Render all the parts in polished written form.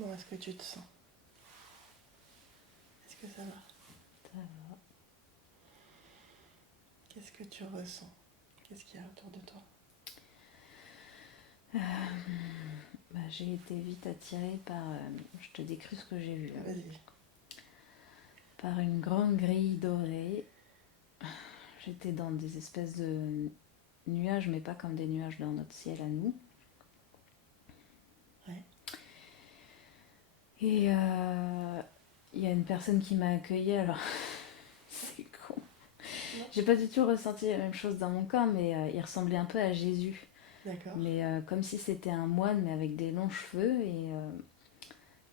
Comment est-ce que tu te sens? Est-ce que ça va? Ça va. Qu'est-ce que tu ressens? Qu'est-ce qu'il y a autour de toi? J'ai été vite attirée par, je te décris ce que j'ai vu, Vas-y. par une grande grille dorée. J'étais dans des espèces de nuages, mais pas comme des nuages dans notre ciel à nous. Ouais. Et il y a une personne qui m'a accueillie, alors c'est con. Non. J'ai pas du tout ressenti la même chose dans mon corps, mais il ressemblait un peu à Jésus. D'accord. Mais comme si c'était un moine, mais avec des longs cheveux et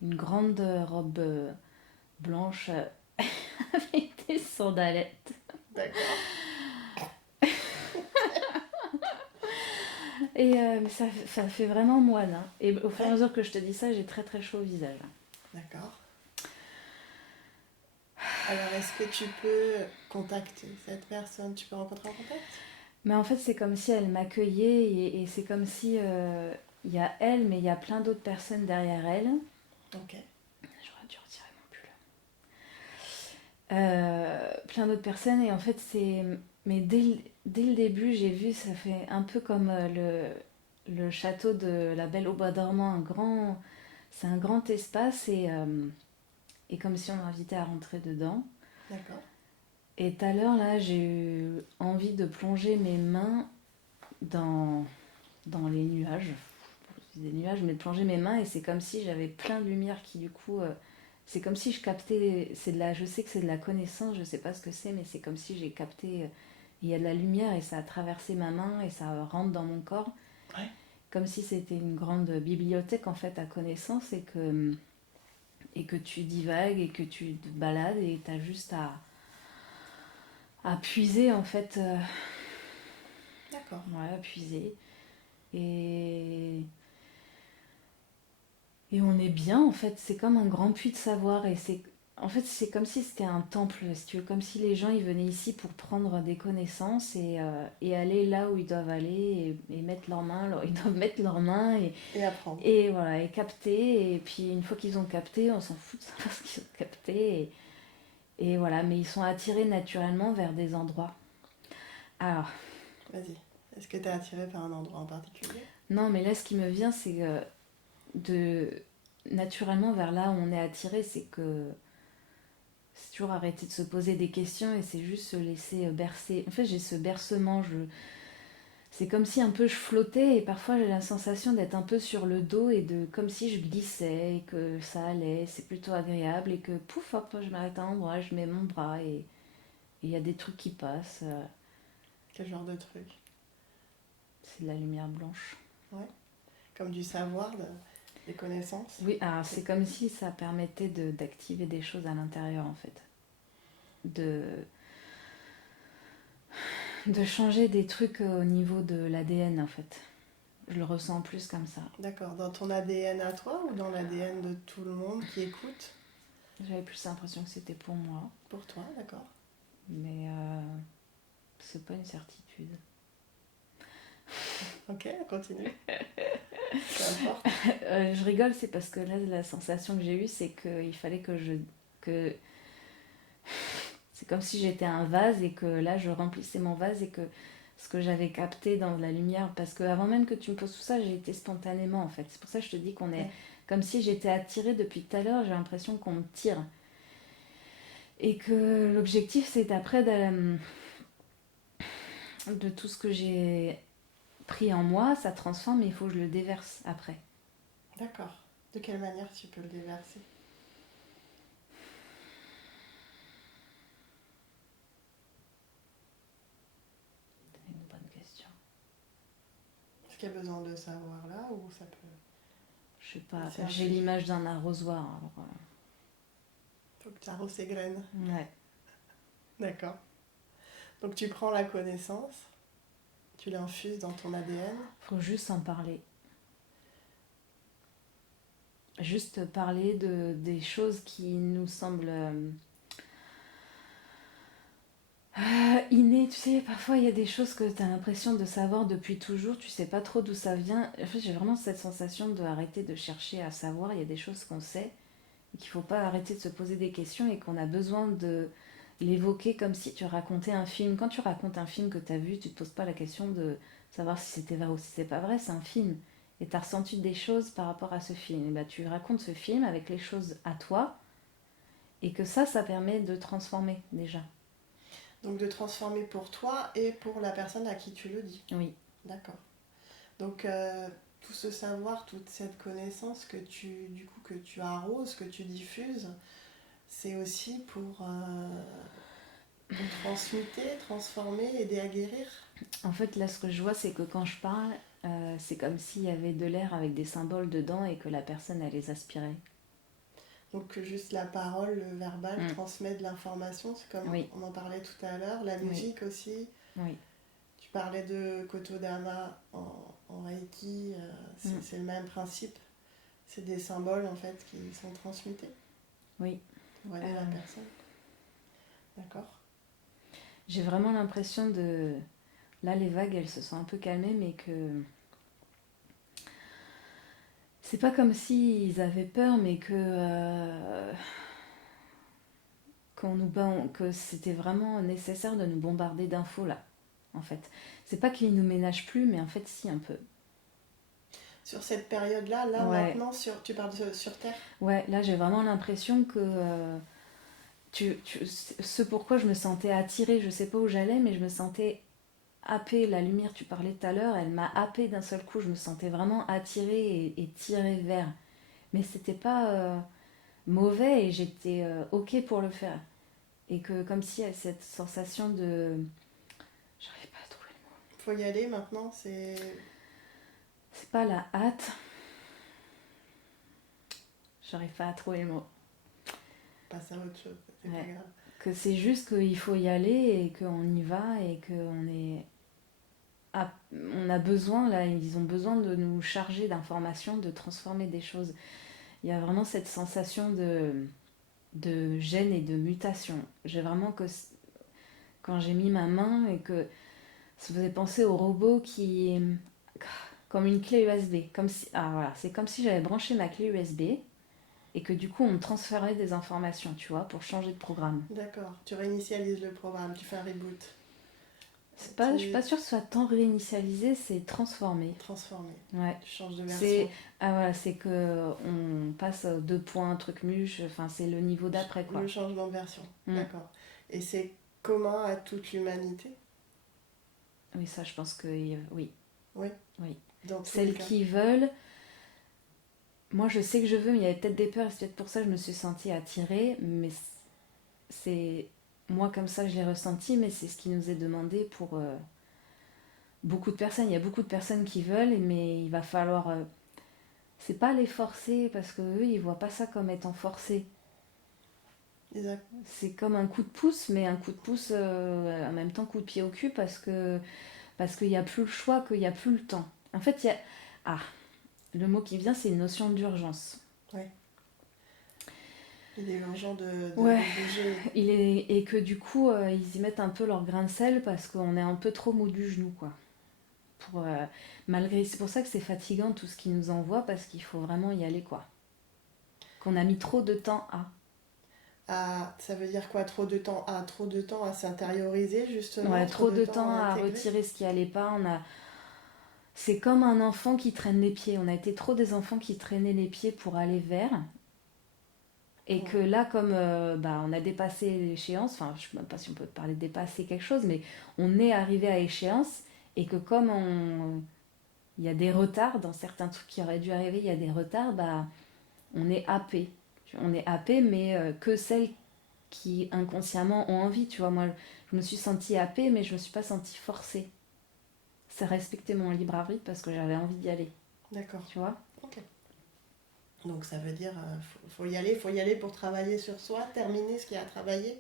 une grande robe blanche avec des sandalettes. D'accord. Et ça fait vraiment moine. Hein. Et au fur et à mesure que je te dis ça, j'ai très très chaud au visage. D'accord. Alors, est-ce que tu peux contacter cette personne? Tu peux rentrer en contact? Mais en fait, c'est comme si elle m'accueillait et c'est comme si il y a elle, mais il y a plein d'autres personnes derrière elle. Ok. J'aurais dû retirer mon pull. Plein d'autres personnes et en fait, c'est. Mais dès le début, j'ai vu, ça fait un peu comme le château de la Belle au Bois dormant, c'est un grand espace et comme si on m'invitait à rentrer dedans. D'accord. Et tout à l'heure, là, j'ai eu envie de plonger mes mains dans les nuages. Des nuages, mais de plonger mes mains et c'est comme si j'avais plein de lumière qui, du coup, c'est comme si je captais. Je sais que c'est de la connaissance, je sais pas ce que c'est, mais c'est comme si j'ai capté. Il y a de la lumière et ça a traversé ma main et ça rentre dans mon corps. Ouais. Comme si c'était une grande bibliothèque en fait à connaissance et que tu divagues et que tu te balades et tu as juste à puiser en fait. D'accord. Ouais, à puiser. Et, et on est bien en fait. C'est comme un grand puits de savoir. Et en fait, c'est comme si c'était un temple, si tu veux. Comme si les gens ils venaient ici pour prendre des connaissances et aller là où ils doivent aller et mettre leurs mains. Ils doivent mettre leurs mains Et apprendre. et voilà, et capter. Et puis une fois qu'ils ont capté, on s'en fout de savoir ce qu'ils ont capté. Et voilà, mais ils sont attirés naturellement vers des endroits. Alors, Vas-y. Est-ce que tu es attiré par un endroit en particulier? non, mais là, ce qui me vient, c'est de naturellement vers là où on est attiré, c'est que c'est toujours arrêter de se poser des questions et c'est juste se laisser bercer. En fait, j'ai ce bercement, c'est comme si un peu je flottais et parfois j'ai la sensation d'être un peu sur le dos et de comme si je glissais et que ça allait, c'est plutôt agréable et que pouf, hop, je m'arrête à un endroit, je mets mon bras et il y a des trucs qui passent. Quel genre de truc? C'est de la lumière blanche. Ouais. Comme du savoir, des connaissances? Oui, alors c'est comme si ça permettait d'activer des choses à l'intérieur en fait. De, de changer des trucs au niveau de l'ADN en fait. Je le ressens plus comme ça. D'accord. Dans ton ADN à toi ou dans l'ADN de tout le monde qui écoute? J'avais plus l'impression que c'était pour moi, Pour toi, d'accord. mais c'est pas une certitude. Ok, continue. Peu importe. Je rigole, c'est parce que là, la sensation que j'ai eue, c'est qu'il fallait que c'est comme si j'étais un vase et que là, je remplissais mon vase et que ce que j'avais capté dans la lumière, parce que avant même que tu me poses tout ça, j'ai été spontanément en fait. C'est pour ça que je te dis qu'on est Ouais. comme si j'étais attirée depuis tout à l'heure, j'ai l'impression qu'on me tire. Et que l'objectif, c'est après de tout ce que j'ai pris en moi, ça transforme, mais il faut que je le déverse après. D'accord. De quelle manière tu peux le déverser? C'est une bonne question. Est-ce qu'il y a besoin de savoir là ou ça peut... Je sais pas, C'est un j'ai sujet. l'image d'un arrosoir. Alors, Faut que tu arroses ces graines. ouais. D'accord. Donc tu prends la connaissance, tu l'infuses dans ton ADN. Faut juste en parler. Juste parler des choses qui nous semblent Inné, tu sais, parfois il y a des choses que tu as l'impression de savoir depuis toujours, tu sais pas trop d'où ça vient. En fait, j'ai vraiment cette sensation de arrêter de chercher à savoir. Il y a des choses qu'on sait et qu'il faut pas arrêter de se poser des questions et qu'on a besoin de l'évoquer comme si tu racontais un film. Quand tu racontes un film que tu as vu, tu te poses pas la question de savoir si c'était vrai ou si c'est pas vrai, c'est un film. Et tu as ressenti des choses par rapport à ce film. Et bah, tu racontes ce film avec les choses à toi et que ça permet de transformer déjà. Donc de transformer pour toi et pour la personne à qui tu le dis. Oui. D'accord. Donc tout ce savoir, toute cette connaissance que tu arroses, que tu diffuses, c'est aussi pour transmuter, transformer, aider à guérir. En fait, là, ce que je vois, c'est que quand je parle, c'est comme s'il y avait de l'air avec des symboles dedans et que la personne, elle les aspirait. Donc juste la parole, le verbal transmet de l'information, c'est comme Oui. on en parlait tout à l'heure, la musique aussi. Oui. Tu parlais de Kotodama en Reiki, c'est le même principe. C'est des symboles en fait qui sont transmutés. Oui. Pour aider la personne. D'accord. J'ai vraiment l'impression de... Là, les vagues, elles se sont un peu calmées, mais que... C'est pas comme s'ils avaient peur, mais que c'était vraiment nécessaire de nous bombarder d'infos, là, en fait. C'est pas qu'ils nous ménagent plus, mais en fait, si, un peu. Sur cette période-là, Ouais. maintenant, tu parles sur Terre. Ouais, là, j'ai vraiment l'impression que... ce pourquoi je me sentais attirée, je sais pas où j'allais, mais je me sentais happée. La lumière, tu parlais tout à l'heure, elle m'a happée d'un seul coup. Je me sentais vraiment attirée et tirée vers. Mais c'était pas mauvais et j'étais ok pour le faire. Et que comme si elle cette sensation de... J'arrive pas à trouver le mot. Faut y aller maintenant, c'est... C'est pas la hâte. J'arrive pas à trouver le mot. Passe à autre chose, c'est pas grave. Que c'est juste qu'il faut y aller et qu'on y va et qu'on est... on a besoin, là, ils ont besoin de nous charger d'informations, de transformer des choses. Il y a vraiment cette sensation de gêne et de mutation. J'ai vraiment que quand j'ai mis ma main et que ça faisait penser au robot qui comme une clé USB, comme si voilà, c'est comme si j'avais branché ma clé USB et que du coup on me transférait des informations, tu vois, pour changer de programme. D'accord, tu réinitialises le programme, tu fais un reboot. Je suis pas sûre que ce soit tant réinitialisé, c'est transformé. Transformé. Ouais. Tu changes de version. Voilà, c'est que on passe 2 points, truc muche, enfin c'est le niveau d'après quoi. Le changement de version, d'accord. Et c'est commun à toute l'humanité? Oui, ça je pense que oui. Oui. Oui. Dans celles qui veulent, moi je sais que je veux, mais il y avait peut-être des peurs, et c'est peut-être pour ça que je me suis sentie attirée, mais c'est moi comme ça je l'ai ressenti, mais c'est ce qui nous est demandé pour beaucoup de personnes. Il y a beaucoup de personnes qui veulent, mais il va falloir c'est pas les forcer parce que eux ils voient pas ça comme étant forcé. Exact. C'est comme un coup de pouce, mais un coup de pouce en même temps coup de pied au cul parce qu'il n'y a plus le choix, qu'il n'y a plus le temps. En fait, il y a le mot qui vient, c'est une notion d'urgence. Ouais. Il est urgent de bouger. Et que du coup, ils y mettent un peu leur grain de sel parce qu'on est un peu trop mou du genou, quoi. C'est pour ça que c'est fatigant tout ce qu'ils nous envoient parce qu'il faut vraiment y aller, quoi. Qu'on a mis trop de temps à... ça veut dire quoi, trop de temps à s'intérioriser, justement? Ouais, trop de temps à retirer ce qui allait pas. C'est comme un enfant qui traîne les pieds. On a été trop des enfants qui traînaient les pieds pour aller vers. Et que là, comme on a dépassé l'échéance, enfin, je ne sais même pas si on peut parler de dépasser quelque chose, mais on est arrivé à échéance et que comme il y a des retards dans certains trucs qui auraient dû arriver, il y a des retards, on est happé. On est happé, mais que celles qui inconsciemment ont envie, tu vois. Moi, je me suis sentie happée, mais je ne me suis pas sentie forcée. Ça respectait mon libre arbitre parce que j'avais envie d'y aller. D'accord. Tu vois? Ok. Donc ça veut dire faut y aller pour travailler sur soi, terminer ce qu'il y a à travailler,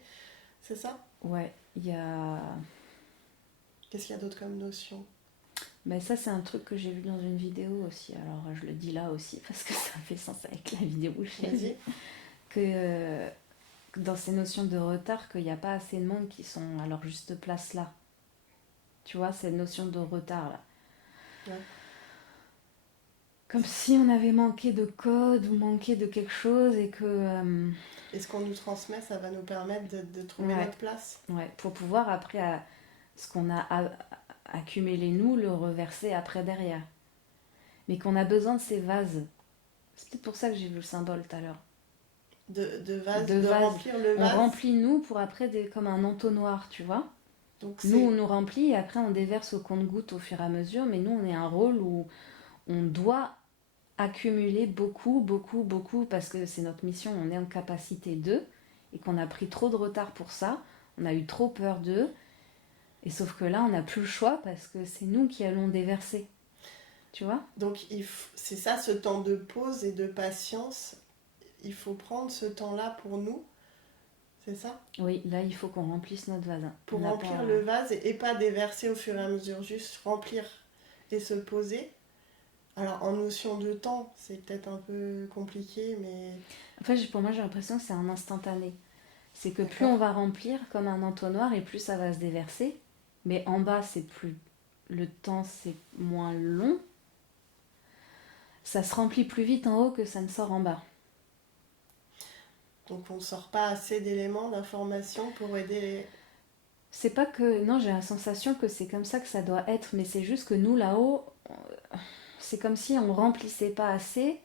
c'est ça? Ouais, il y a... Qu'est-ce qu'il y a d'autre comme notion? Ben ça c'est un truc que j'ai vu dans une vidéo aussi, alors je le dis là aussi parce que ça fait sens avec la vidéo où j'ai dit que dans ces notions de retard qu'il n'y a pas assez de monde qui sont à leur juste place là. Tu vois, cette notion de retard là. Ouais. Comme si on avait manqué de code ou manqué de quelque chose et que... Et ce qu'on nous transmet, ça va nous permettre de trouver Ouais. notre place. Ouais, pour pouvoir après, ce qu'on a accumulé nous, le reverser après derrière. Mais qu'on a besoin de ces vases. C'est peut-être pour ça que j'ai vu le symbole tout à l'heure. De Vase. remplir le On vase. remplit nous pour après comme un entonnoir, tu vois. Donc Nous, on nous remplit et après on déverse au compte-gouttes au fur et à mesure. Mais nous, on est un rôle où on doit accumuler beaucoup, beaucoup, beaucoup parce que c'est notre mission, on est en capacité d'eux et qu'on a pris trop de retard pour ça. On a eu trop peur d'eux. Et sauf que là, on n'a plus le choix parce que c'est nous qui allons déverser. Tu vois ? Donc c'est ça, ce temps de pause et de patience. Il faut prendre ce temps-là pour nous. C'est ça ? Oui, là, il faut qu'on remplisse notre vase. Pour remplir le vase et pas déverser au fur et à mesure, juste remplir et se poser. Alors, en notion de temps, c'est peut-être un peu compliqué, mais... En fait, pour moi, j'ai l'impression que c'est un instantané. C'est que plus D'accord. on va remplir comme un entonnoir et plus ça va se déverser. Mais en bas, c'est plus... Le temps, c'est moins long. Ça se remplit plus vite en haut que ça ne sort en bas. Donc, on ne sort pas assez d'éléments, d'informations pour aider les... C'est pas que... Non, j'ai la sensation que c'est comme ça que ça doit être. Mais c'est juste que nous, là-haut, c'est comme si on remplissait pas assez.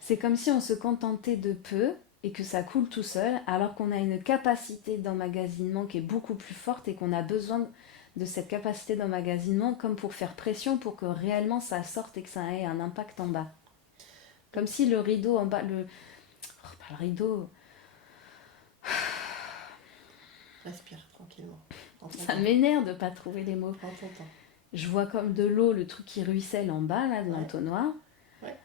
C'est comme si on se contentait de peu et que ça coule tout seul, alors qu'on a une capacité d'emmagasinement qui est beaucoup plus forte et qu'on a besoin de cette capacité d'emmagasinement comme pour faire pression pour que réellement ça sorte et que ça ait un impact en bas. Comme si le rideau en bas, pas le rideau, Respire tranquillement. ça m'énerve de pas trouver les mots. Prends ton temps. Je vois comme de l'eau, le truc qui ruisselle en bas là de l'entonnoir. Ouais.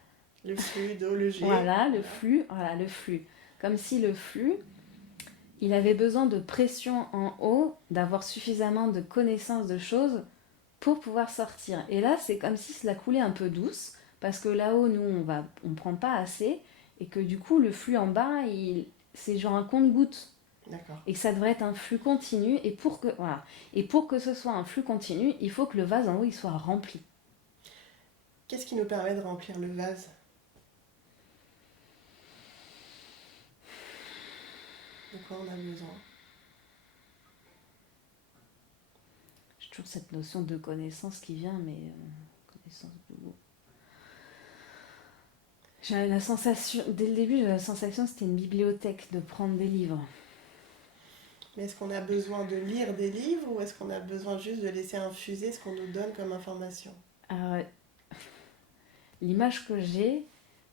Le flux d'eau, le jet. Voilà, le flux. Comme si le flux, il avait besoin de pression en haut, d'avoir suffisamment de connaissances de choses pour pouvoir sortir. Et là, c'est comme si cela coulait un peu douce, parce que là-haut, nous, on prend pas assez, et que du coup, le flux en bas, c'est genre un compte-gouttes. D'accord. Et que ça devrait être un flux continu, et pour que ce soit un flux continu, il faut que le vase en haut, il soit rempli. Qu'est-ce qui nous permet de remplir le vase ? De quoi on a besoin ? J'ai toujours cette notion de connaissance qui vient, mais connaissance de mots. J'avais la sensation, dès le début, j'avais la sensation que c'était une bibliothèque, de prendre des livres. Mais est-ce qu'on a besoin de lire des livres ou est-ce qu'on a besoin juste de laisser infuser ce qu'on nous donne comme information ? Alors, l'image que j'ai,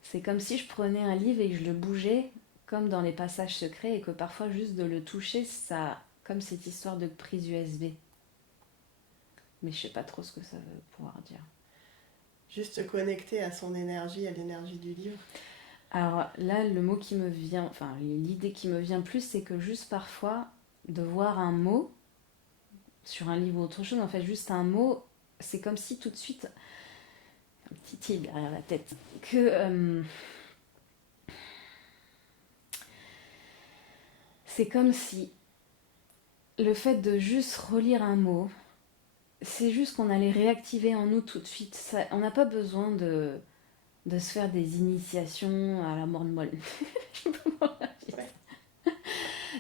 c'est comme si je prenais un livre et que je le bougeais, comme dans les passages secrets, et que parfois juste de le toucher, ça, comme cette histoire de prise USB. Mais je sais pas trop ce que ça veut pouvoir dire. Juste se connecter à son énergie, à l'énergie du livre. Alors là, le mot qui me vient, enfin l'idée qui me vient plus, c'est que juste parfois, de voir un mot sur un livre ou autre chose, en fait, juste un mot, c'est comme si tout de suite, un petit tigre derrière la tête, que c'est comme si le fait de juste relire un mot, c'est juste qu'on allait réactiver en nous tout de suite. Ça, on n'a pas besoin de se faire des initiations à la mort de moelle.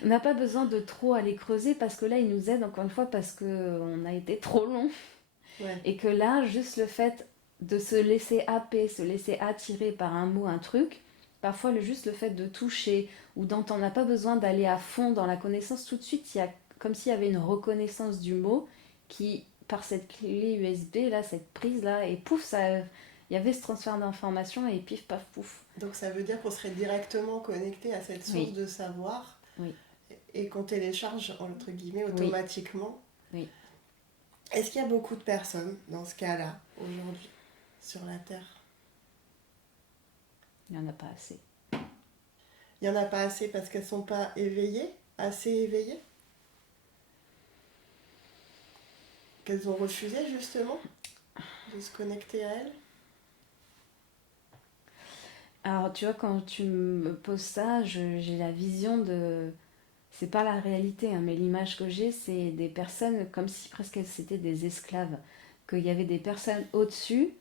On n'a pas besoin de trop aller creuser parce que là, il nous aide encore une fois parce qu'on a été trop long. Ouais. Et que là, juste le fait de se laisser happer, se laisser attirer par un mot, un truc, parfois juste le fait de toucher ou d'entendre, on n'a pas besoin d'aller à fond dans la connaissance. Tout de suite, il y a comme s'il y avait une reconnaissance du mot qui, par cette clé USB, là, cette prise-là, et pouf, ça... Il y avait ce transfert d'informations et pif, paf, pouf. Donc ça veut dire qu'on serait directement connecté à cette source de savoir et qu'on télécharge, entre guillemets, automatiquement. Oui. Est-ce qu'il y a beaucoup de personnes dans ce cas-là, aujourd'hui, sur la Terre ? Il n'y en a pas assez. Il n'y en a pas assez parce qu'elles ne sont pas éveillées, assez éveillées ? Qu'elles ont refusé, justement, de se connecter à elles ? Alors, tu vois, quand tu me poses ça, j'ai la vision de... C'est pas la réalité, hein, mais l'image que j'ai, c'est des personnes comme si presque c'était des esclaves. Qu'il y avait des personnes au-dessus,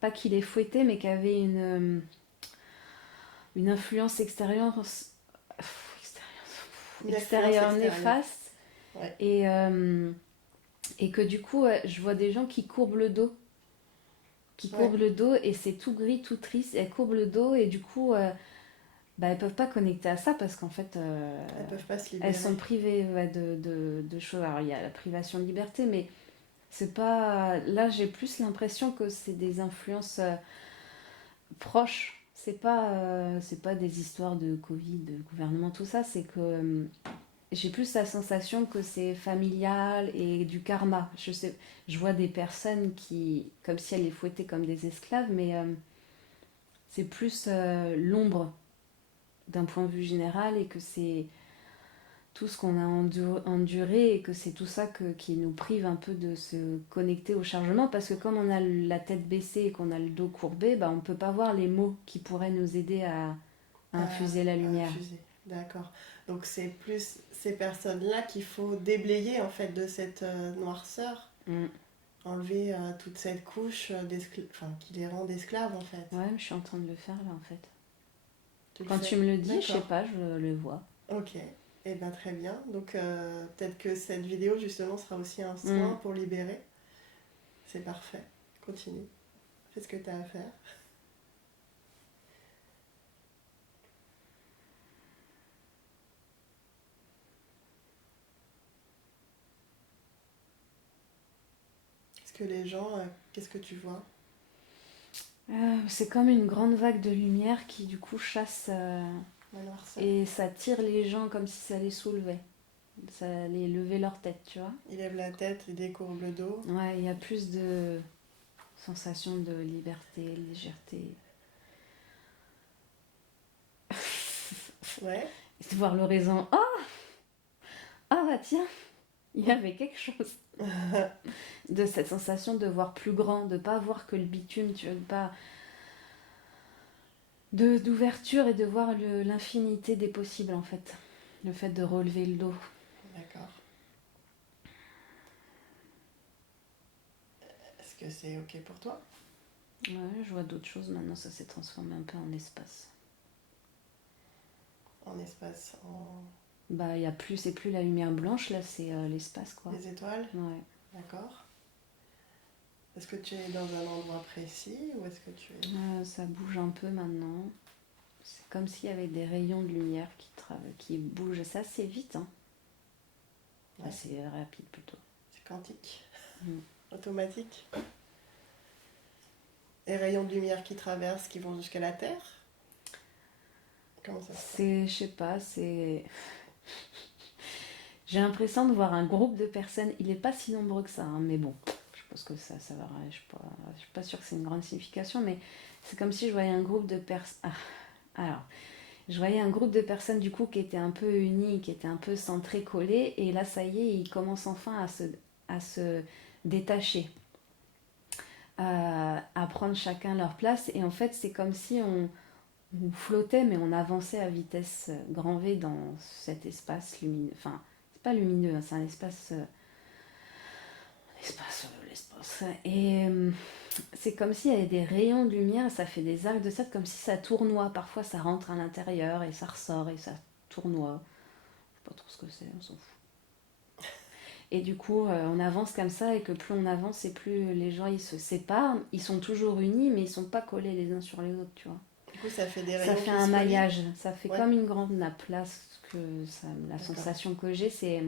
pas qui les fouettaient, mais qui avaient une influence Une influence extérieure extérieure. néfaste. Ouais. Et que du coup, je vois des gens qui courbent le dos. Qui Ouais. courbent le dos et c'est tout gris, tout triste. Elles courbent le dos et du coup, bah, elles peuvent pas connecter à ça parce qu'en fait, Elles peuvent pas se elles sont libérer. privées ouais, de choses. Alors, il y a la privation de liberté, mais c'est pas. Là, j'ai plus l'impression que c'est des influences proches. C'est pas des histoires de Covid, de gouvernement, tout ça. C'est que j'ai plus la sensation que c'est familial et du karma. Je vois des personnes qui, comme si elles les fouettaient comme des esclaves, mais c'est plus l'ombre d'un point de vue général et que c'est tout ce qu'on a enduré et que c'est tout ça qui nous prive un peu de se connecter au chargement parce que comme on a la tête baissée et qu'on a le dos courbé, bah, on ne peut pas voir les mots qui pourraient nous aider à infuser la À lumière. infuser. D'accord. Donc c'est plus ces personnes-là qu'il faut déblayer en fait de cette noirceur, Mm. enlever toute cette couche enfin, qui les rend esclaves en fait. Ouais, je suis en train de le faire là en fait. Tu le Quand tu fais. me le dis, je sais D'accord. pas, je le vois. Ok. Eh bien très bien. Donc peut-être que cette vidéo justement sera aussi un Mm. soin pour libérer. C'est parfait. Continue. Fais ce que tu as à faire. Est-ce que les gens, qu'est-ce que tu vois? C'est comme une grande vague de lumière qui du coup chasse La noirceur. et ça tire les gens comme si ça les soulevait. Ça allait lever leur tête, tu vois. Il lève la tête, il décourbe le dos. Ouais, il y a plus de sensation de liberté, légèreté. Ouais. Et de voir l'horizon. Oh, ah bah tiens, il y avait quelque chose. De cette sensation de voir plus grand, de pas voir que le bitume, tu vois, pas d'ouverture et de voir l'infinité des possibles en fait. Le fait de relever le dos. D'accord. Est-ce que c'est ok pour toi? Ouais, je vois d'autres choses maintenant, ça s'est transformé un peu en espace. En espace, en Bah, il y a plus, c'est plus la lumière blanche, là, c'est l'espace, quoi. les étoiles? Ouais. D'accord. Est-ce que tu es dans un endroit précis ou est-ce que tu es... Ça bouge un peu maintenant. C'est comme s'il y avait des rayons de lumière qui bougent. C'est assez vite, hein. Ouais. C'est rapide plutôt. C'est quantique, Mm. automatique. Les rayons de lumière qui traversent, qui vont jusqu'à la Terre? Comment ça se passe? Je sais pas, c'est. J'ai l'impression de voir un groupe de personnes. Il est pas si nombreux que ça, hein, mais bon, je pense que ça va. Je suis pas sûre que c'est une grande signification, mais c'est comme si je voyais un groupe de personnes. Ah, alors, je voyais un groupe de personnes du coup qui étaient un peu unies, qui étaient un peu centrées, collées, et là, ça y est, ils commencent enfin à se détacher, à prendre chacun leur place, et en fait, c'est comme si on flottait, mais on avançait à vitesse grand V dans cet espace lumineux. Enfin, c'est pas lumineux, hein, c'est un espace. L'espace. Et c'est comme s'il y avait des rayons de lumière, ça fait des arcs de cercle, comme si ça tournoie. Parfois, ça rentre à l'intérieur et ça ressort et ça tournoie. Je sais pas trop ce que c'est, on s'en fout. Et du coup, on avance comme ça et que plus on avance et plus les gens ils se séparent. Ils sont toujours unis, mais ils sont pas collés les uns sur les autres, tu vois. Du coup, ça fait des Ça rayons fait qui un se relient. maillage, ça fait Ouais. comme une grande nappe. Là, la D'accord. sensation que j'ai, c'est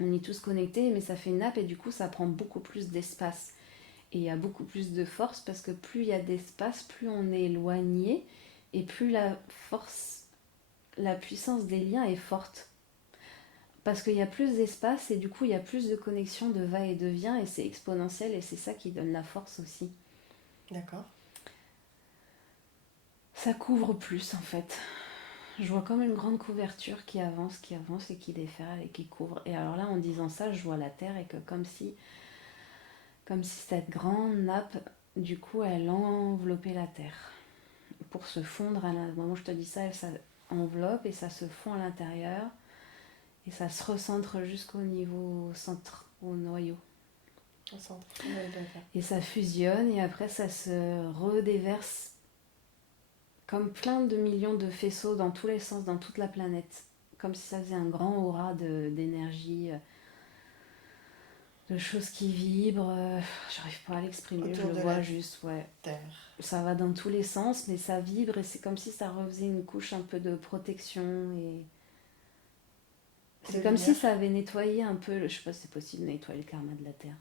on est tous connectés, mais ça fait une nappe et du coup, ça prend beaucoup plus d'espace. Et il y a beaucoup plus de force parce que plus il y a d'espace, plus on est éloigné et plus la force, la puissance des liens est forte. Parce qu'il y a plus d'espace et du coup il y a plus de connexion de va et de vient et c'est exponentiel et c'est ça qui donne la force aussi. D'accord. Ça couvre plus en fait. Je vois comme une grande couverture qui avance et qui déferle et qui couvre. Et alors là en disant ça, je vois la Terre et que comme si cette grande nappe, du coup, elle enveloppait la Terre. pour se fondre. Au moment où je te dis ça, ça enveloppe et ça se fond à l'intérieur. Et ça se recentre jusqu'au niveau centre, au noyau. Au centre. Ouais, d'accord. Et ça fusionne et après ça se redéverse comme plein de millions de faisceaux dans tous les sens, dans toute la planète. Comme si ça faisait un grand aura d'énergie, de choses qui vibrent. J'arrive pas à l'exprimer, Autour je le de vois la juste, ouais. Terre. Ça va dans tous les sens, mais ça vibre et c'est comme si ça refaisait une couche un peu de protection. Et c'est De comme si lumière. ça avait nettoyé un peu, je sais pas si c'est possible de nettoyer le karma de la Terre.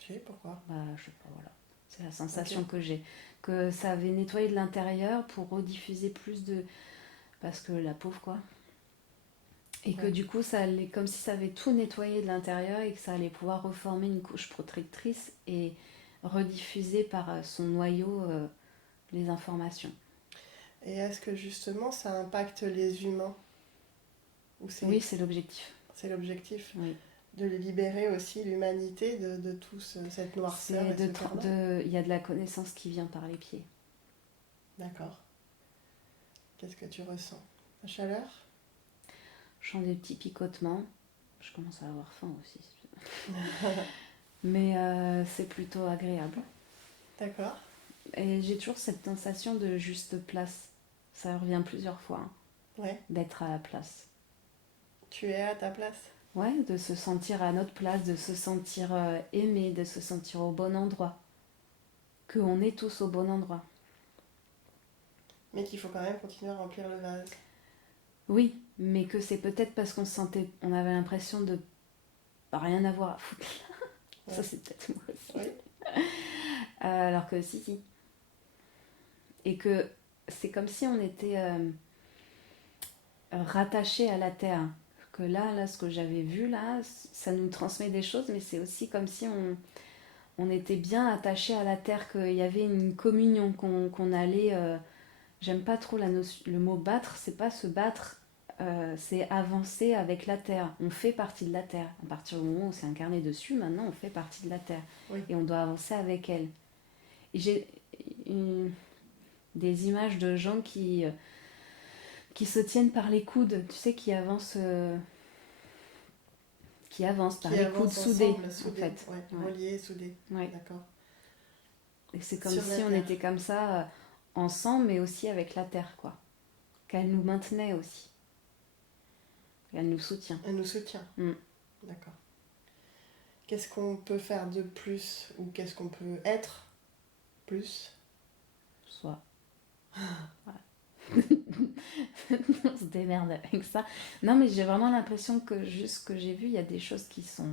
Je sais pourquoi. Bah, je sais pas, voilà. C'est la sensation que j'ai. Que ça avait nettoyé de l'intérieur pour rediffuser plus de. Parce que la pauvre, quoi. Et que Ouais. du coup, ça allait comme si ça avait tout nettoyé de l'intérieur et que ça allait pouvoir reformer une couche protectrice et rediffuser par son noyau les informations. Et est-ce que justement ça impacte les humains? Ou Oui, c'est l'objectif. c'est l'objectif Oui. de libérer aussi l'humanité de tout cette noirceur et ce karma? Il y a de la connaissance qui vient par les pieds. D'accord. Qu'est-ce que tu ressens? La chaleur? Je sens des petits picotements. Je commence à avoir faim aussi. Mais c'est plutôt agréable. D'accord. Et j'ai toujours cette sensation de juste place. Ça revient plusieurs fois, hein, Ouais. d'être à la place. Tu es à ta place? Ouais, de se sentir à notre place, de se sentir aimé, de se sentir au bon endroit. Qu'on est tous au bon endroit. Mais qu'il faut quand même continuer à remplir le vase. Oui, mais que c'est peut-être parce on avait l'impression de rien avoir à foutre. Ouais. Ça, c'est peut-être moi aussi. Oui. Alors que si. Et que c'est comme si on était rattaché à la terre. Que là, ce que j'avais vu là, ça nous transmet des choses, mais c'est aussi comme si on était bien attaché à la terre, qu'il y avait une communion, qu'on allait. J'aime pas trop le mot battre, c'est pas se battre, c'est avancer avec la terre. On fait partie de la terre. À partir du moment où on s'est incarné dessus, maintenant on fait partie de la terre. Oui. Et on doit avancer avec elle. Et j'ai des images de gens qui se tiennent par les coudes, tu sais, qui avancent par les coudes soudés, ensemble, en fait. Ouais. Ouais. Reliés, soudés. Ouais. D'accord. Et c'est comme Sur si la on terre. était comme ça, ensemble, mais aussi avec la terre, quoi. Qu'elle nous maintenait aussi. Elle nous soutient. Elle nous soutient. Mm. D'accord. Qu'est-ce qu'on peut faire de plus? Ou qu'est-ce qu'on peut être plus? Soit. Voilà. On se démerde avec ça. Non, mais j'ai vraiment l'impression que juste ce que j'ai vu, il y a des choses qui sont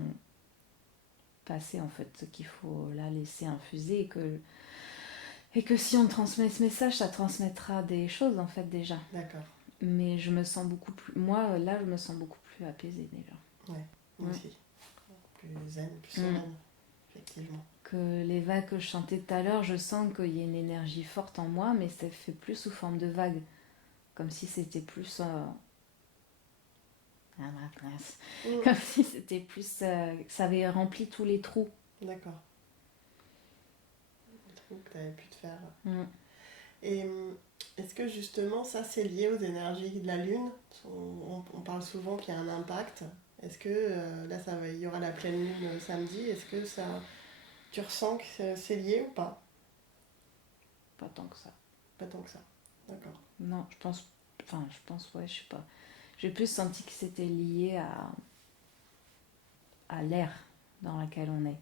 passées, en fait, qu'il faut la laisser infuser et que si on transmet ce message, ça transmettra des choses, en fait, déjà. D'accord. Mais je me sens beaucoup plus... Moi, là, je me sens beaucoup plus apaisée, déjà. Ouais, moi Ouais. aussi. Plus zen, plus sereine, effectivement. Que les vagues que je chantais tout à l'heure, je sens qu'il y a une énergie forte en moi, mais ça fait plus sous forme de vagues. Comme si c'était plus... Comme si c'était plus... ça avait rempli tous les trous. D'accord. Le trou que tu avais pu te faire. Mm. Et est-ce que justement ça c'est lié aux énergies de la Lune? On parle souvent qu'il y a un impact. Est-ce que là il y aura la pleine lune samedi? Est-ce que ça, tu ressens que c'est lié ou pas? Pas tant que ça. Pas tant que ça. D'accord. Non, je pense... Enfin, ouais, je sais pas. J'ai plus senti que c'était lié à l'ère dans laquelle on est.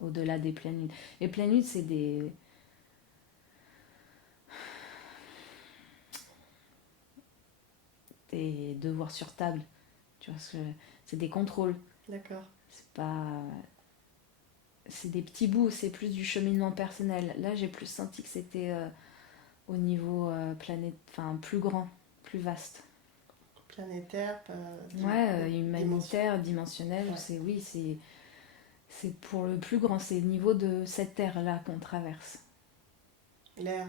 Au-delà des pleines lunes. Les pleines lunes, c'est des devoirs sur table. Tu vois, c'est des contrôles. D'accord. C'est pas... C'est des petits bouts, c'est plus du cheminement personnel. Là, j'ai plus senti que c'était au niveau planète, enfin plus grand, plus vaste. Planétaire, Ouais, humanitaire, dimensionnel. Ouais. C'est pour le plus grand. C'est le niveau de cette terre-là qu'on traverse. L'ère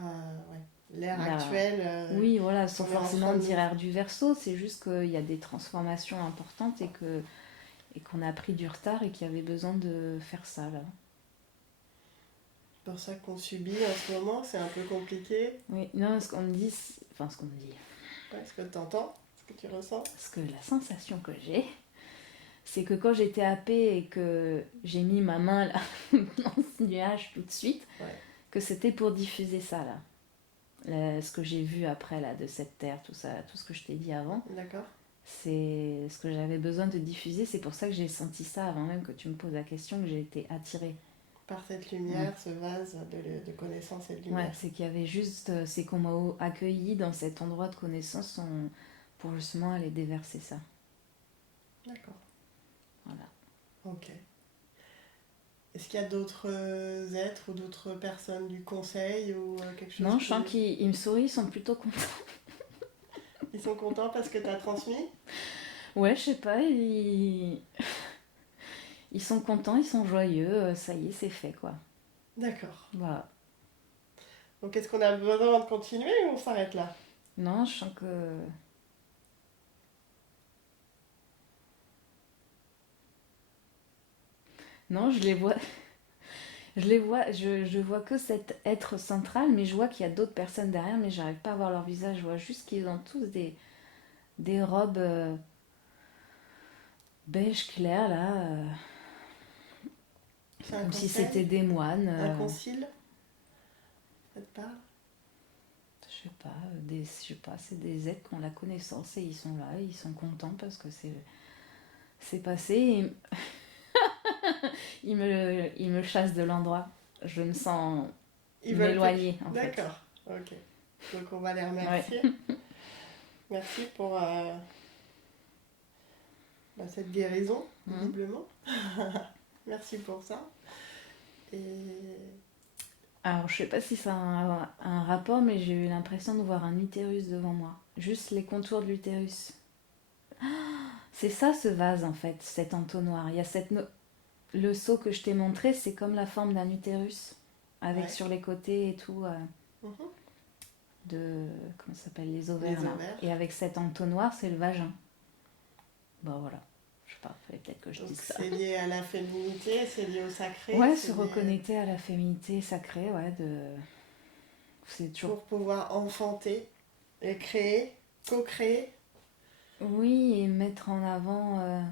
actuelle. Oui, voilà, sans on est en forcément train de- dire ère du Verseau. C'est juste qu'il y a des transformations importantes et qu'on a pris du retard et qu'il y avait besoin de faire ça là. Pour ça qu'on subit en ce moment, c'est un peu compliqué. Oui, non, ce qu'on me dit, enfin ce qu'on me dit, Ouais, ce que tu entends, ce que tu ressens. ce que la sensation que j'ai, c'est que quand j'étais happée et que j'ai mis ma main là dans ce nuage tout de suite, Ouais, que c'était pour diffuser ça là. Ce que j'ai vu après là de cette terre, tout ça, tout ce que je t'ai dit avant, d'accord. c'est ce que j'avais besoin de diffuser. C'est pour ça que j'ai senti ça avant même que tu me poses la question, que j'ai été attirée. Par cette lumière, ce vase de connaissance et de Ouais, lumière. c'est qu'il y avait juste, c'est qu'on m'a accueilli dans cet endroit de connaissance pour justement aller déverser ça. D'accord. Voilà. Ok. Est-ce qu'il y a d'autres êtres ou d'autres personnes du conseil ou quelque chose Non, je sens qu'ils me sourient, ils sont plutôt contents. Ils sont contents parce que tu as transmis? Ouais, je sais pas, ils sont contents, ils sont joyeux, ça y est, c'est fait quoi. D'accord. Voilà. Donc est-ce qu'on a besoin de continuer ou on s'arrête là? Non, je sens que. Non, je les vois. Je vois que cet être central, mais je vois qu'il y a d'autres personnes derrière, mais j'arrive pas à voir leur visage. Je vois juste qu'ils ont tous des robes beige clair là, C'est un comme si conseil? c'était des moines. Un concile? Ça te parle? Je sais pas, c'est des êtres qui ont la connaissance et ils sont là, ils sont contents parce que c'est passé. Et ils me chassent de l'endroit. Je me sens Ils veulent pas. m'éloigner en fait. D'accord. Ok. Donc on va les Ouais. remercier. Merci pour cette guérison, Mhm. visiblement. Merci pour ça. Et Alors je sais pas si ça a un rapport, mais j'ai eu l'impression de voir un utérus devant moi. Juste les contours de l'utérus. C'est ça ce vase en fait, cet entonnoir. Il y a le seau que je t'ai montré, c'est comme la forme d'un utérus, avec ouais. sur les côtés et tout, Mhm. de comment ça s'appelle, les ovaires Les là. ovaires. Et avec cet entonnoir, c'est le vagin. Bon voilà, je sais pas, fallait peut-être que je Donc dise ça. c'est lié à la féminité, c'est lié au sacré, Ouais, c'est se lié reconnecter à la féminité sacrée, ouais, c'est toujours. pour pouvoir enfanter et créer, co-créer. Oui, et mettre en avant.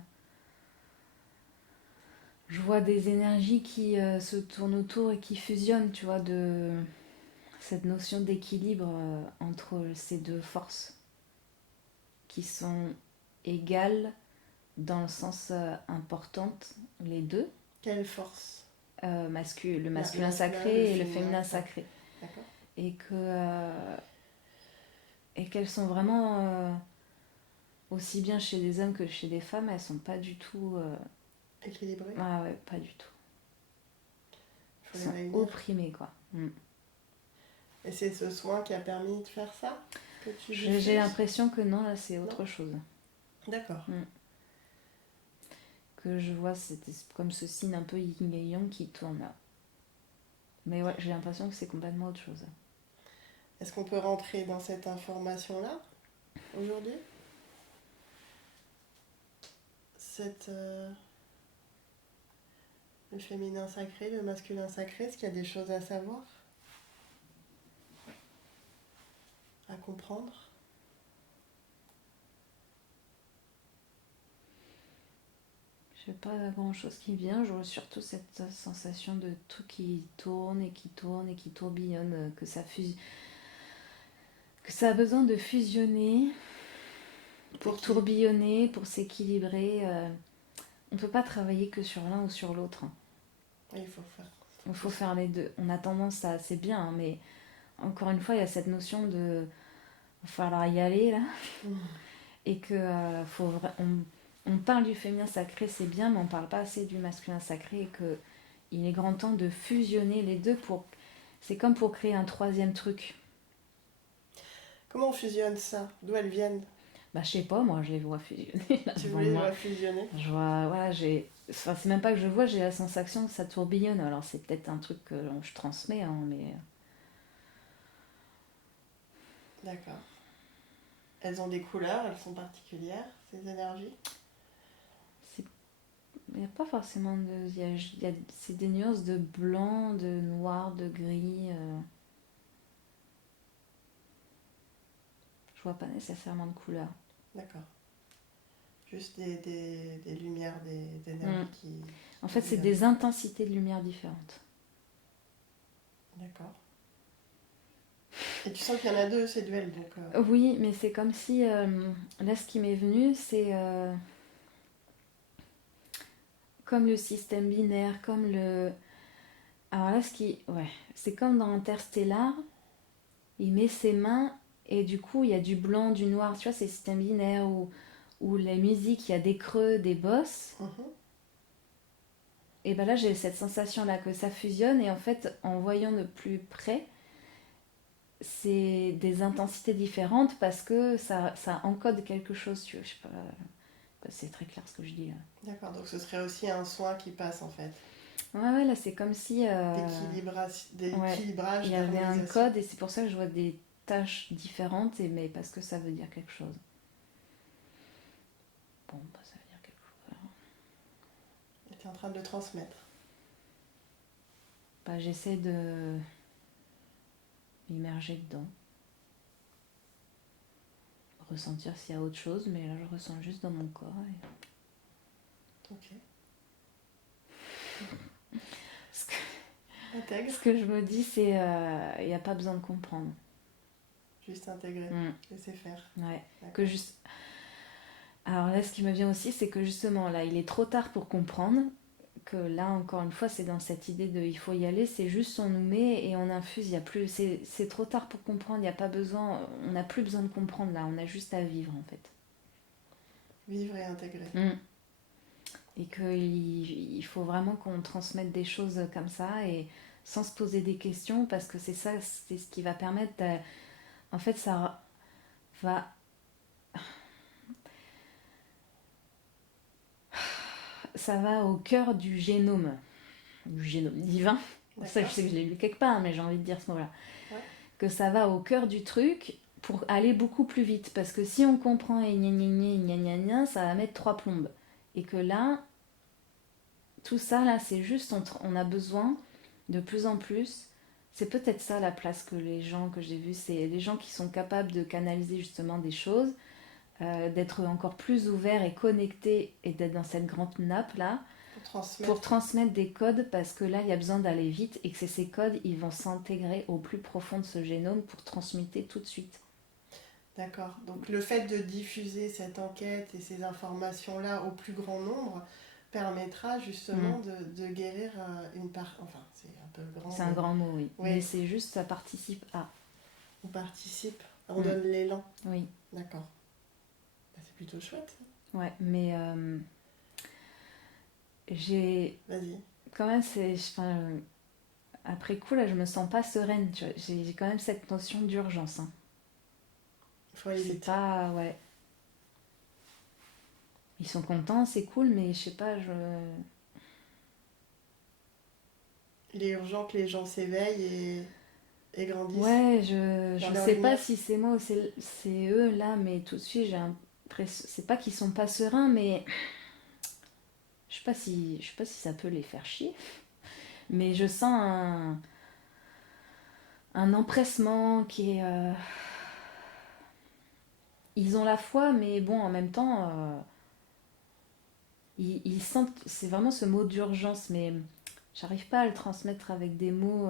Je vois des énergies qui se tournent autour et qui fusionnent, tu vois, de cette notion d'équilibre entre ces deux forces qui sont égales dans le sens importante, les deux, Quelle force? le Le masculin masculin, le sacré et le féminin. féminin Ouais. sacré. D'accord. Et et qu'elles sont vraiment aussi bien chez des hommes que chez des femmes, elles sont pas du tout. Équilibré. Ah ouais, pas du tout. Il faut Elles les sont réunir. opprimées, quoi. Mm. Et c'est ce soin qui a permis de faire ça que tu J'ai diffuses? l'impression que non, là c'est Non? autre chose. D'accord. Mm. Que je vois, c'était comme ce signe un peu yin et yang qui tourne là. Mais ouais, j'ai l'impression que c'est complètement autre chose. Est-ce qu'on peut rentrer dans cette information-là aujourd'hui? Cette, le féminin sacré, le masculin sacré, est-ce qu'il y a des choses à savoir, à comprendre? Je sais pas grand chose qui vient, je vois surtout cette sensation de tout qui tourne et qui tourne et qui tourbillonne, que ça a besoin de fusionner pour tourbillonner, pour s'équilibrer. On peut pas travailler que sur l'un ou sur l'autre. Oui, il faut faire. Il faut faire les deux. On a tendance à, c'est bien, hein, mais encore une fois, il y a cette notion de, il va falloir y aller là, et que on parle du féminin sacré, c'est bien, mais on parle pas assez du masculin sacré, et que il est grand temps de fusionner les deux pour, c'est comme pour créer un troisième truc. Comment on fusionne ça? D'où elles viennent? Bah je sais pas, moi je les vois fusionner là Tu devant voulais les moi. voir fusionner? Je vois, voilà, enfin c'est même pas que je vois, j'ai la sensation que ça tourbillonne. Alors c'est peut-être un truc que je transmets, hein, mais D'accord. Elles ont des couleurs, elles sont particulières, ces énergies? c'est Il n'y a pas forcément de... c'est des nuances de blanc, de noir, de gris. Je vois pas nécessairement de couleur. D'accord. Juste des lumières, des énergies qui... En fait, c'est des intensités de lumière différentes. D'accord. Et tu sens qu'il y en a deux, ces duels, donc... Oui, mais c'est comme si... là, ce qui m'est venu, c'est... comme le système binaire, comme le... Alors là, ouais, c'est comme dans Interstellar, il met ses mains et du coup, il y a du blanc, du noir, tu vois, c'est le système binaire où la musique, il y a des creux, des bosses. Et ben là, j'ai cette sensation-là que ça fusionne et en fait, en voyant de plus près, c'est des intensités différentes parce que ça encode quelque chose. Je sais pas, c'est très clair ce que je dis là. D'accord, donc ce serait aussi un soin qui passe en fait. Ouais, là c'est comme si... d'équilibrage, il y avait un code et c'est pour ça que je vois des tâches différentes, mais parce que ça veut dire quelque chose. Bon, bah ça veut dire quelque chose. Alors. Et tu es en train de le transmettre. Bah j'essaie de m'immerger dedans. Ressentir s'il y a autre chose, mais là je ressens juste dans mon corps. Ok. Ce que je me dis, c'est il n'y a pas besoin de comprendre. Juste intégrer, laisser faire. Ouais. Que juste... Alors là, ce qui me vient aussi, c'est que justement, là, il est trop tard pour comprendre. Que là, encore une fois, c'est dans cette idée de il faut y aller, c'est juste on nous met et on infuse. Il y a plus, c'est trop tard pour comprendre, il n'y a pas besoin, on n'a plus besoin de comprendre là, on a juste à vivre en fait. Vivre et intégrer. Et qu'il faut vraiment qu'on transmette des choses comme ça et sans se poser des questions parce que c'est ça, c'est ce qui va permettre de... En fait, ça va... Ça va au cœur du génome divin. Ça, je sais que je l'ai lu quelque part, mais j'ai envie de dire ce mot-là. Ouais. Que ça va au cœur du truc pour aller beaucoup plus vite. Parce que si on comprend et gna, ça va mettre 3 plombes. Et que là, tout ça, là, c'est juste, on a besoin de plus en plus. C'est peut-être ça la place que les gens que j'ai vus, c'est les gens qui sont capables de canaliser justement des choses, d'être encore plus ouverts et connectés et d'être dans cette grande nappe-là. Pour transmettre des codes parce que là il y a besoin d'aller vite et que ces codes ils vont s'intégrer au plus profond de ce génome pour transmuter tout de suite. D'accord, donc le fait de diffuser cette enquête et ces informations là au plus grand nombre permettra justement de guérir une part, enfin c'est un peu grand. C'est un grand mot, oui. Mais c'est juste ça participe à. On participe, on donne l'élan. Oui. D'accord. Bah, c'est plutôt chouette. Ouais, mais j'ai... Vas-y. Quand même, après coup, là, je me sens pas sereine. Tu vois. J'ai quand même cette notion d'urgence. Hein. Faut aller vite. C'est pas... Ouais. Ils sont contents, c'est cool, mais je sais pas, Il est urgent que les gens s'éveillent et grandissent. Ouais, je sais pas si c'est moi ou c'est eux, là, mais tout de suite, j'ai l'impression... C'est pas qu'ils sont pas sereins, mais... Je sais pas si ça peut les faire chier. Mais je sens un empressement qui est... Ils ont la foi, mais bon, en même temps, ils sentent... C'est vraiment ce mot d'urgence, mais j'arrive pas à le transmettre avec des mots...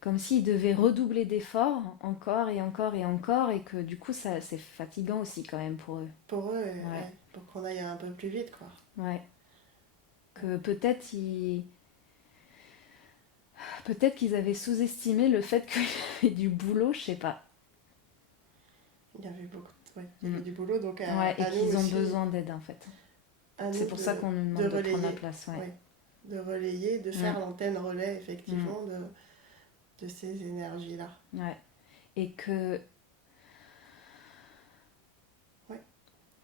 comme s'ils devaient redoubler d'efforts, encore et encore et encore, et que du coup, c'est fatigant aussi quand même pour eux. Pour eux, ouais. Pour qu'on aille un peu plus vite, quoi. Ouais. Que peut-être qu'ils avaient sous-estimé le fait qu'il y avait du boulot, je sais pas. Il y avait beaucoup, il y avait du boulot, donc et qu'ils ont besoin d'aide en fait. C'est pour ça qu'on nous demande de prendre la place. De relayer, de faire l'antenne relais effectivement de ces énergies-là. Ouais. Et que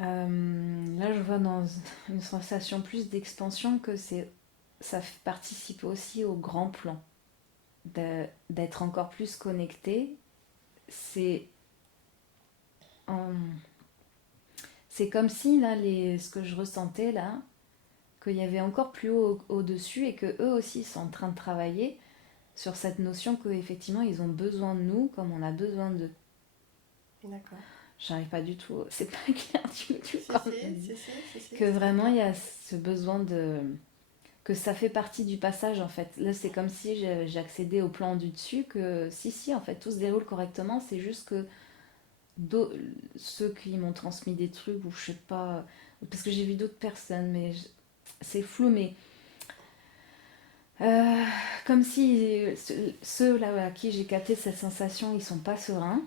là je vois dans une sensation plus d'expansion que ça participe aussi au grand plan. D'être encore plus connecté. C'est comme si là ce que je ressentais là, qu'il y avait encore plus haut au-dessus et que eux aussi sont en train de travailler sur cette notion qu'effectivement ils ont besoin de nous comme on a besoin d'eux. D'accord. J'arrive pas du tout, c'est pas clair du tout Si, quand si, que c'est vraiment il y clair. a ce besoin de que ça fait partie du passage en fait. Là c'est comme si j'accédais au plan du dessus que si en fait tout se déroule correctement, c'est juste que ceux qui m'ont transmis des trucs ou je sais pas parce que j'ai vu d'autres personnes mais c'est flou mais euh, comme si ceux là à qui j'ai capté cette sensation ils sont pas sereins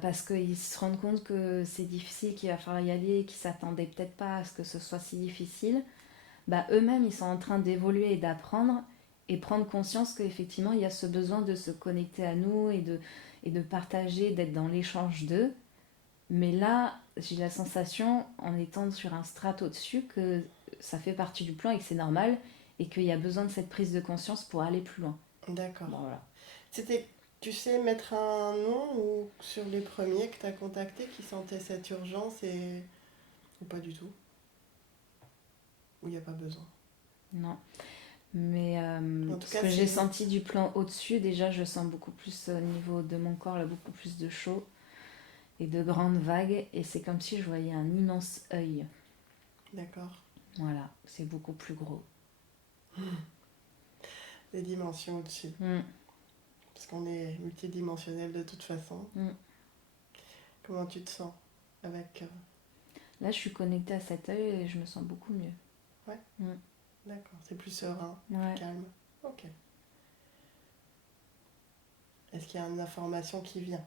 parce qu'ils se rendent compte que c'est difficile, qu'il va falloir y aller, qu'ils s'attendaient peut-être pas à ce que ce soit si difficile. Bah, eux-mêmes ils sont en train d'évoluer et d'apprendre et prendre conscience qu'effectivement il y a ce besoin de se connecter à nous et de partager, d'être dans l'échange d'eux. Mais là, j'ai la sensation, en étant sur un strato au-dessus, que ça fait partie du plan et que c'est normal et qu'il y a besoin de cette prise de conscience pour aller plus loin. D'accord. Bon, voilà. C'était, tu sais mettre un nom ou sur les premiers que tu as contactés qui sentaient cette urgence ou pas du tout? Ou il n'y a pas besoin? Non. Mais En tout ce cas, que j'ai c'est... senti du plan au-dessus, déjà, je sens beaucoup plus au niveau de mon corps, là, beaucoup plus de chaud et de grandes vagues. Et c'est comme si je voyais un immense œil. D'accord. Voilà, c'est beaucoup plus gros. Des dimensions au-dessus. Mm, Parce qu'on est multidimensionnel de toute façon. mm. Comment tu te sens avec... Là, je suis connectée à cet œil et je me sens beaucoup mieux. Ouais, Mm, d'accord. C'est plus serein, plus ouais. calme. Ok. Est-ce qu'il y a une information qui vient?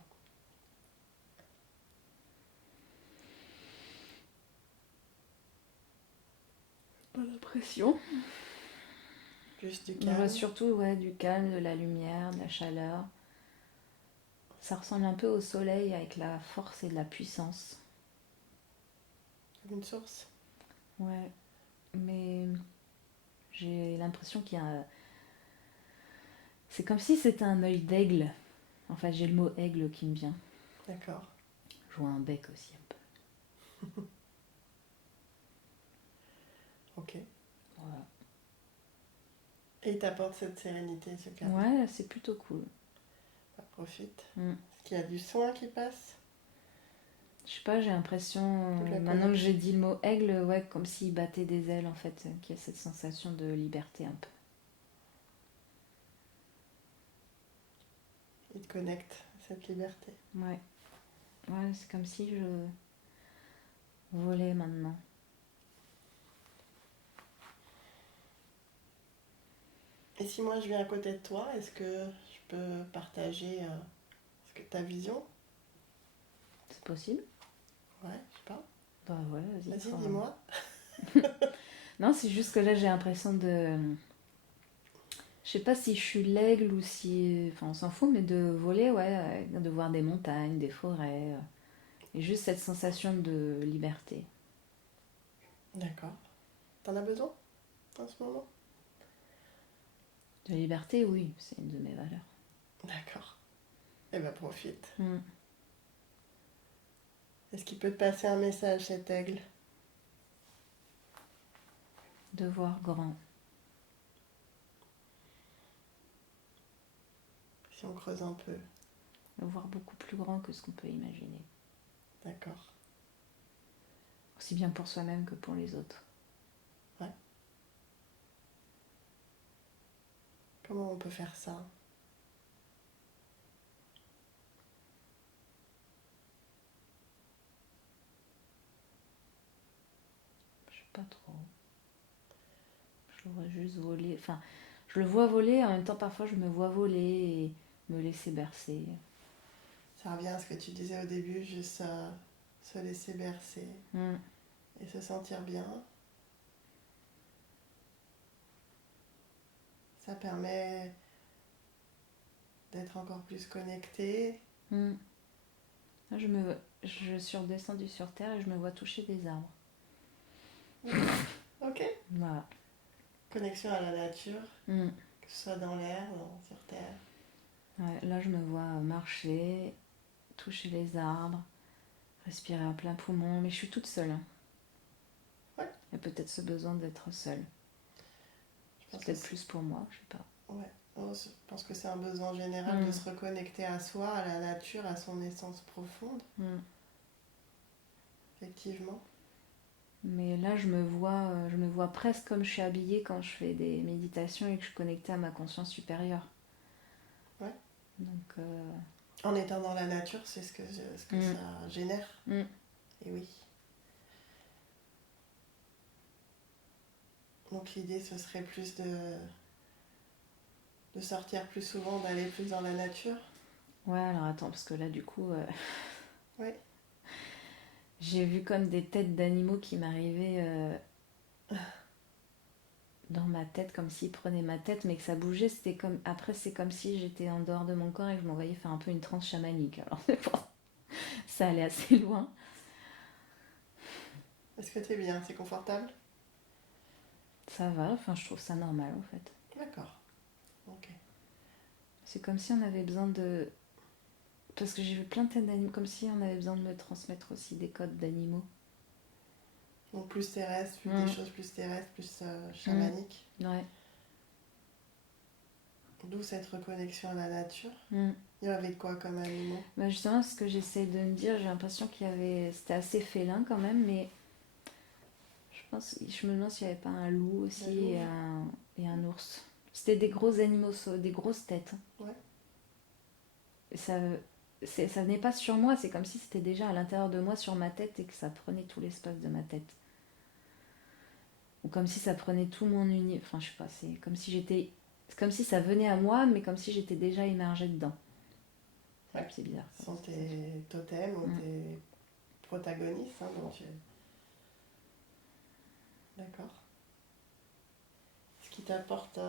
Pas l'impression. Juste du Je vois calme? surtout ouais, du calme, de la lumière, de la chaleur. Ça ressemble un peu au soleil avec la force et de la puissance. Comme une source? Ouais, mais j'ai l'impression qu'il y a. C'est comme si c'était un œil d'aigle. En fait, j'ai le mot aigle qui me vient. D'accord. Je vois un bec aussi un peu. Ok. Voilà. Et il t'apporte cette sérénité, ce calme. Ouais, c'est plutôt cool. Bah, profite. Mm. Est-ce qu'il y a du soin qui passe? Je sais pas, j'ai l'impression, Ou de la maintenant que j'ai connexion? dit le mot aigle, ouais, comme s'il battait des ailes en fait, qu'il y a cette sensation de liberté un peu. Il te connecte à cette liberté. Ouais, ouais, c'est comme si je volais maintenant. Et si moi je viens à côté de toi, est-ce que je peux partager ta vision? C'est possible? Ouais, je sais pas. Bah ouais, vas-y. Vas-y, dis-moi. Non, c'est juste que là j'ai l'impression de. Je sais pas si je suis l'aigle ou si. Enfin, on s'en fout, mais de voler, ouais, de voir des montagnes, des forêts. Et juste cette sensation de liberté. D'accord. T'en as besoin en ce moment? De liberté, oui, c'est une de mes valeurs. D'accord. Eh ben profite. Mm. Est-ce qu'il peut te passer un message, cet aigle? De voir grand. Si on creuse un peu. De voir beaucoup plus grand que ce qu'on peut imaginer. D'accord. Aussi bien pour soi-même que pour les autres. Ouais. Comment on peut faire ça? Je sais pas trop. Je le vois juste voler. Enfin, je le vois voler, en même temps parfois je me vois voler et me laisser bercer. Ça revient à ce que tu disais au début, juste se laisser bercer Mm. et se sentir bien. Ça permet d'être encore plus connecté. Mm. Là, je suis redescendue sur Terre et je me vois toucher des arbres. Ok. Voilà. Connexion à la nature, Mm. que ce soit dans l'air, sur terre. Ouais, là, je me vois marcher, toucher les arbres, respirer à plein poumon, mais je suis toute seule. Hein. Ouais. Et peut-être ce besoin d'être seule. C'est peut-être plus pour moi, je sais pas. Ouais. Oh, je pense que c'est un besoin général de se reconnecter à soi, à la nature, à son essence profonde. Effectivement. Mais là, je me vois presque comme je suis habillée quand je fais des méditations et que je suis connectée à ma conscience supérieure. Ouais. Donc, en étant dans la nature, c'est ce que ça génère. Et oui. Donc l'idée, ce serait plus de sortir plus souvent, d'aller plus dans la nature. Ouais, alors attends, parce que là, du coup, Ouais. j'ai vu comme des têtes d'animaux qui m'arrivaient dans ma tête, comme s'ils prenaient ma tête, mais que ça bougeait. C'était comme... Après, c'est comme si j'étais en dehors de mon corps et que je m'envoyais faire un peu une transe chamanique. Alors, ça allait assez loin. Est-ce que t'es bien? C'est confortable? Ça va, enfin, je trouve ça normal, en fait. D'accord. Ok. C'est comme si on avait besoin de... Parce que j'ai vu plein de têtes d'animaux, comme si on avait besoin de me transmettre aussi des codes d'animaux. Donc plus terrestre, des choses plus terrestres, plus chamaniques. Ouais. D'où cette reconnexion à la nature. Il y avait quoi comme animaux? Bah justement, ce que j'essaie de me dire, j'ai l'impression qu'il y avait... C'était assez félin quand même, mais je me demande s'il n'y avait pas un loup aussi et un ours. C'était des gros animaux, des grosses têtes. Ouais. Et ça venait pas sur moi, c'est comme si c'était déjà à l'intérieur de moi, sur ma tête, et que ça prenait tout l'espace de ma tête. Ou comme si ça prenait tout mon univers. Enfin, je sais pas, c'est comme si j'étais... C'est comme si ça venait à moi, mais comme si j'étais déjà immergée dedans. Ouais. C'est bizarre. Ce sont tes totems ou tes protagonistes. Donc D'accord. Ce qui t'apporte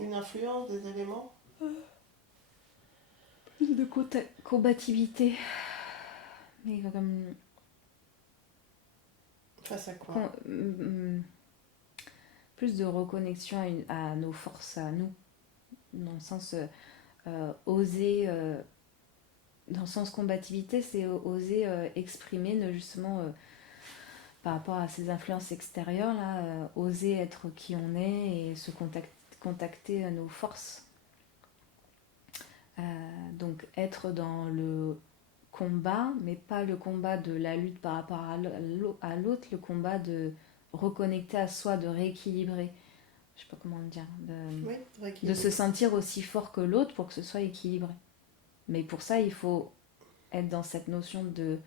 une influence des éléments? Plus de combativité. Mais comme... Face à quoi? Plus de reconnexion à nos forces, à nous. Dans le sens oser... dans le sens combativité, c'est oser exprimer justement par rapport à ces influences extérieures, là, oser être qui on est et se contacter à nos forces. Donc être dans le combat, mais pas le combat de la lutte par rapport à l'autre, le combat de reconnecter à soi, de rééquilibrer. Je sais pas comment dire. De se sentir aussi fort que l'autre pour que ce soit équilibré. Mais pour ça, il faut être dans cette notion de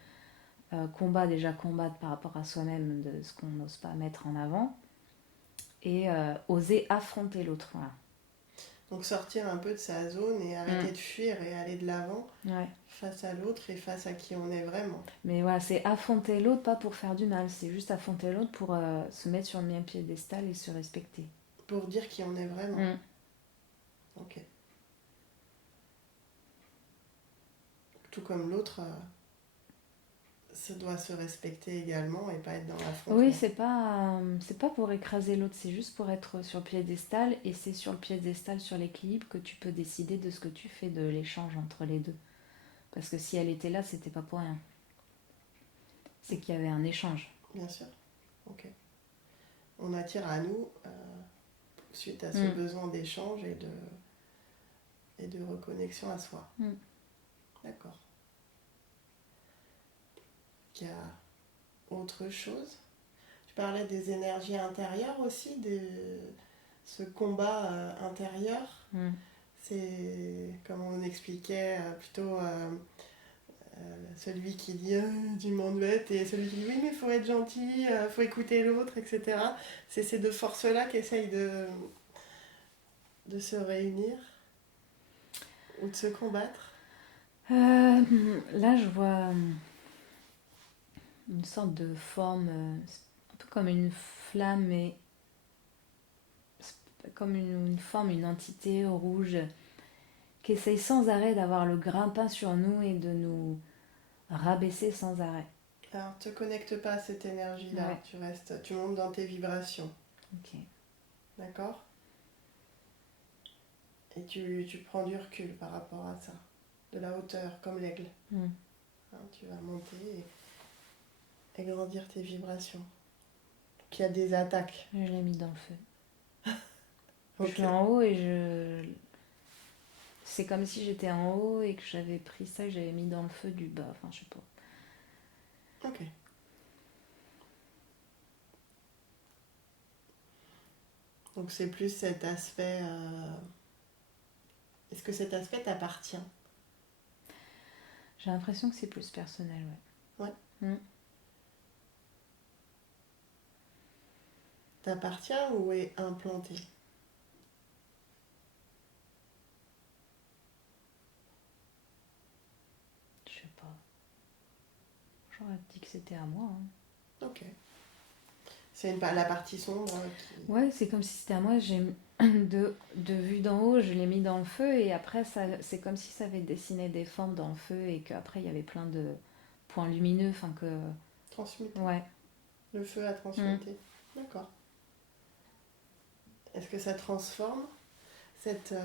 combat, déjà combattre par rapport à soi-même, de ce qu'on n'ose pas mettre en avant, et oser affronter l'autre. Voilà. Donc sortir un peu de sa zone et arrêter de fuir et aller de l'avant face à l'autre et face à qui on est vraiment. Mais voilà, c'est affronter l'autre, pas pour faire du mal, c'est juste affronter l'autre pour se mettre sur le même piédestal et se respecter. Pour dire qui on est vraiment. Ok. Tout comme l'autre doit se respecter également et pas être dans l'affrontement. Oui, c'est pas pour écraser l'autre, c'est juste pour être sur le piédestal, et c'est sur le piédestal, sur l'équilibre, que tu peux décider de ce que tu fais, de l'échange entre les deux. Parce que si elle était là, c'était pas pour rien. C'est qu'il y avait un échange. Bien sûr. Ok. On attire à nous, suite à ce besoin d'échange et de reconnexion à soi. D'accord. Il y a autre chose? Tu parlais des énergies intérieures aussi, de ce combat intérieur. C'est, comme on expliquait, plutôt celui qui dit du monde bête et celui qui dit oui mais il faut être gentil, faut écouter l'autre, etc. C'est ces deux forces-là qui essayent de se réunir ou de se combattre. Là je vois une sorte de forme, un peu comme une flamme, mais comme une forme, une entité rouge qui essaye sans arrêt d'avoir le grappin sur nous et de nous rabaisser sans arrêt. Alors, te connecte pas à cette énergie-là, tu montes dans tes vibrations. Ok. D'accord? Et tu prends du recul par rapport à ça, de la hauteur, comme l'aigle. Tu vas monter et grandir tes vibrations. qu'il y a des attaques. Je l'ai mis dans le feu. Je Ok. suis en haut et je... C'est comme si j'étais en haut et que j'avais pris ça et que j'avais mis dans le feu du bas. Enfin, je sais pas. Ok. Donc c'est plus cet aspect. Est-ce que cet aspect t'appartient? J'ai l'impression que c'est plus personnel, ouais. Ouais. Mm. T'appartient ou est implanté? Je sais pas. J'aurais dit que c'était à moi. Ok. C'est la partie sombre qui. Ouais, c'est comme si c'était à moi. J'ai de vue d'en haut, je l'ai mis dans le feu et après, c'est comme si ça avait dessiné des formes dans le feu et qu'après, il y avait plein de points lumineux. Enfin, que. Transmuté. Ouais. Le feu a transmuté. D'accord. Est-ce que ça transforme cette.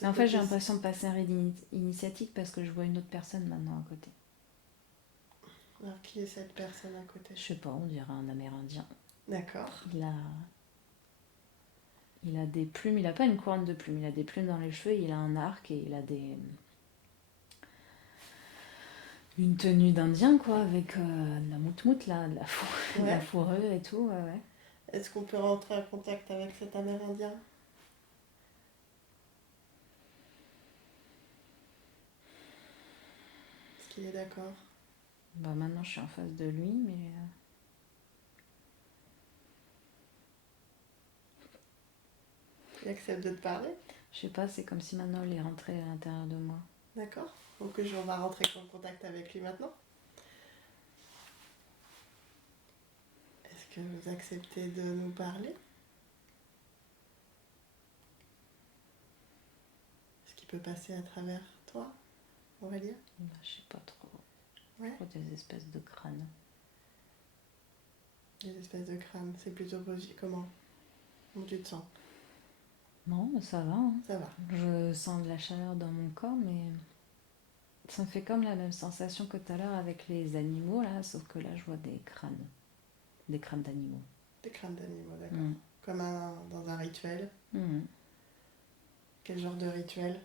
Mais en fait, j'ai l'impression de passer un rite initiatique parce que je vois une autre personne maintenant à côté. Alors, qui est cette personne à côté? Je sais pas, on dirait un Amérindien. D'accord. Il a des plumes, il a pas une couronne de plumes, il a des plumes dans les cheveux, il a un arc et il a une tenue d'Indien, quoi, avec de la moutmout, là, de la fourrure et tout, ouais. Est-ce qu'on peut rentrer en contact avec cet Amérindien? Est-ce qu'il est d'accord? Bah maintenant, je suis en face de lui, mais... Il accepte de te parler? Je sais pas, c'est comme si maintenant il est rentré à l'intérieur de moi. D'accord. Donc on va rentrer en contact avec lui maintenant. Est-ce que vous acceptez de nous parler? Est-ce qu'il peut passer à travers toi, Aurélia? Bah, je sais pas trop. Ouais. Trop des espèces de crânes. Des espèces de crânes. C'est plutôt positif. Comment tu te sens? Non, ça va. Hein. Ça va. Je sens de la chaleur dans mon corps, mais ça me fait comme la même sensation que tout à l'heure avec les animaux, là, sauf que là, je vois des crânes. Des crânes d'animaux. Des crânes d'animaux, d'accord. Mm. Comme dans un rituel. Mm. Quel genre de rituel?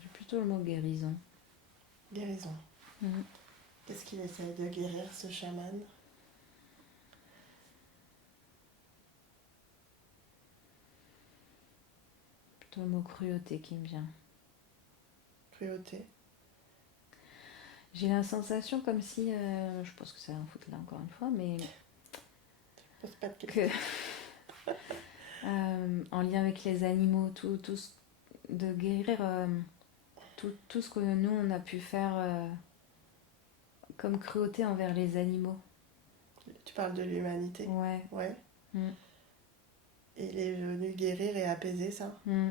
J'ai plutôt le mot guérison. Guérison. Mm. Qu'est-ce qu'il essaye de guérir, ce chaman? Plutôt le mot cruauté qui me vient. Cruauté. J'ai la sensation comme si, je pense que ça va en foutre là encore une fois, mais Pose pas de questions. En lien avec les animaux, de guérir tout ce que nous on a pu faire comme cruauté envers les animaux. Tu parles de l'humanité? Ouais. Ouais. Mm. Et il est venu guérir et apaiser ça? Mm.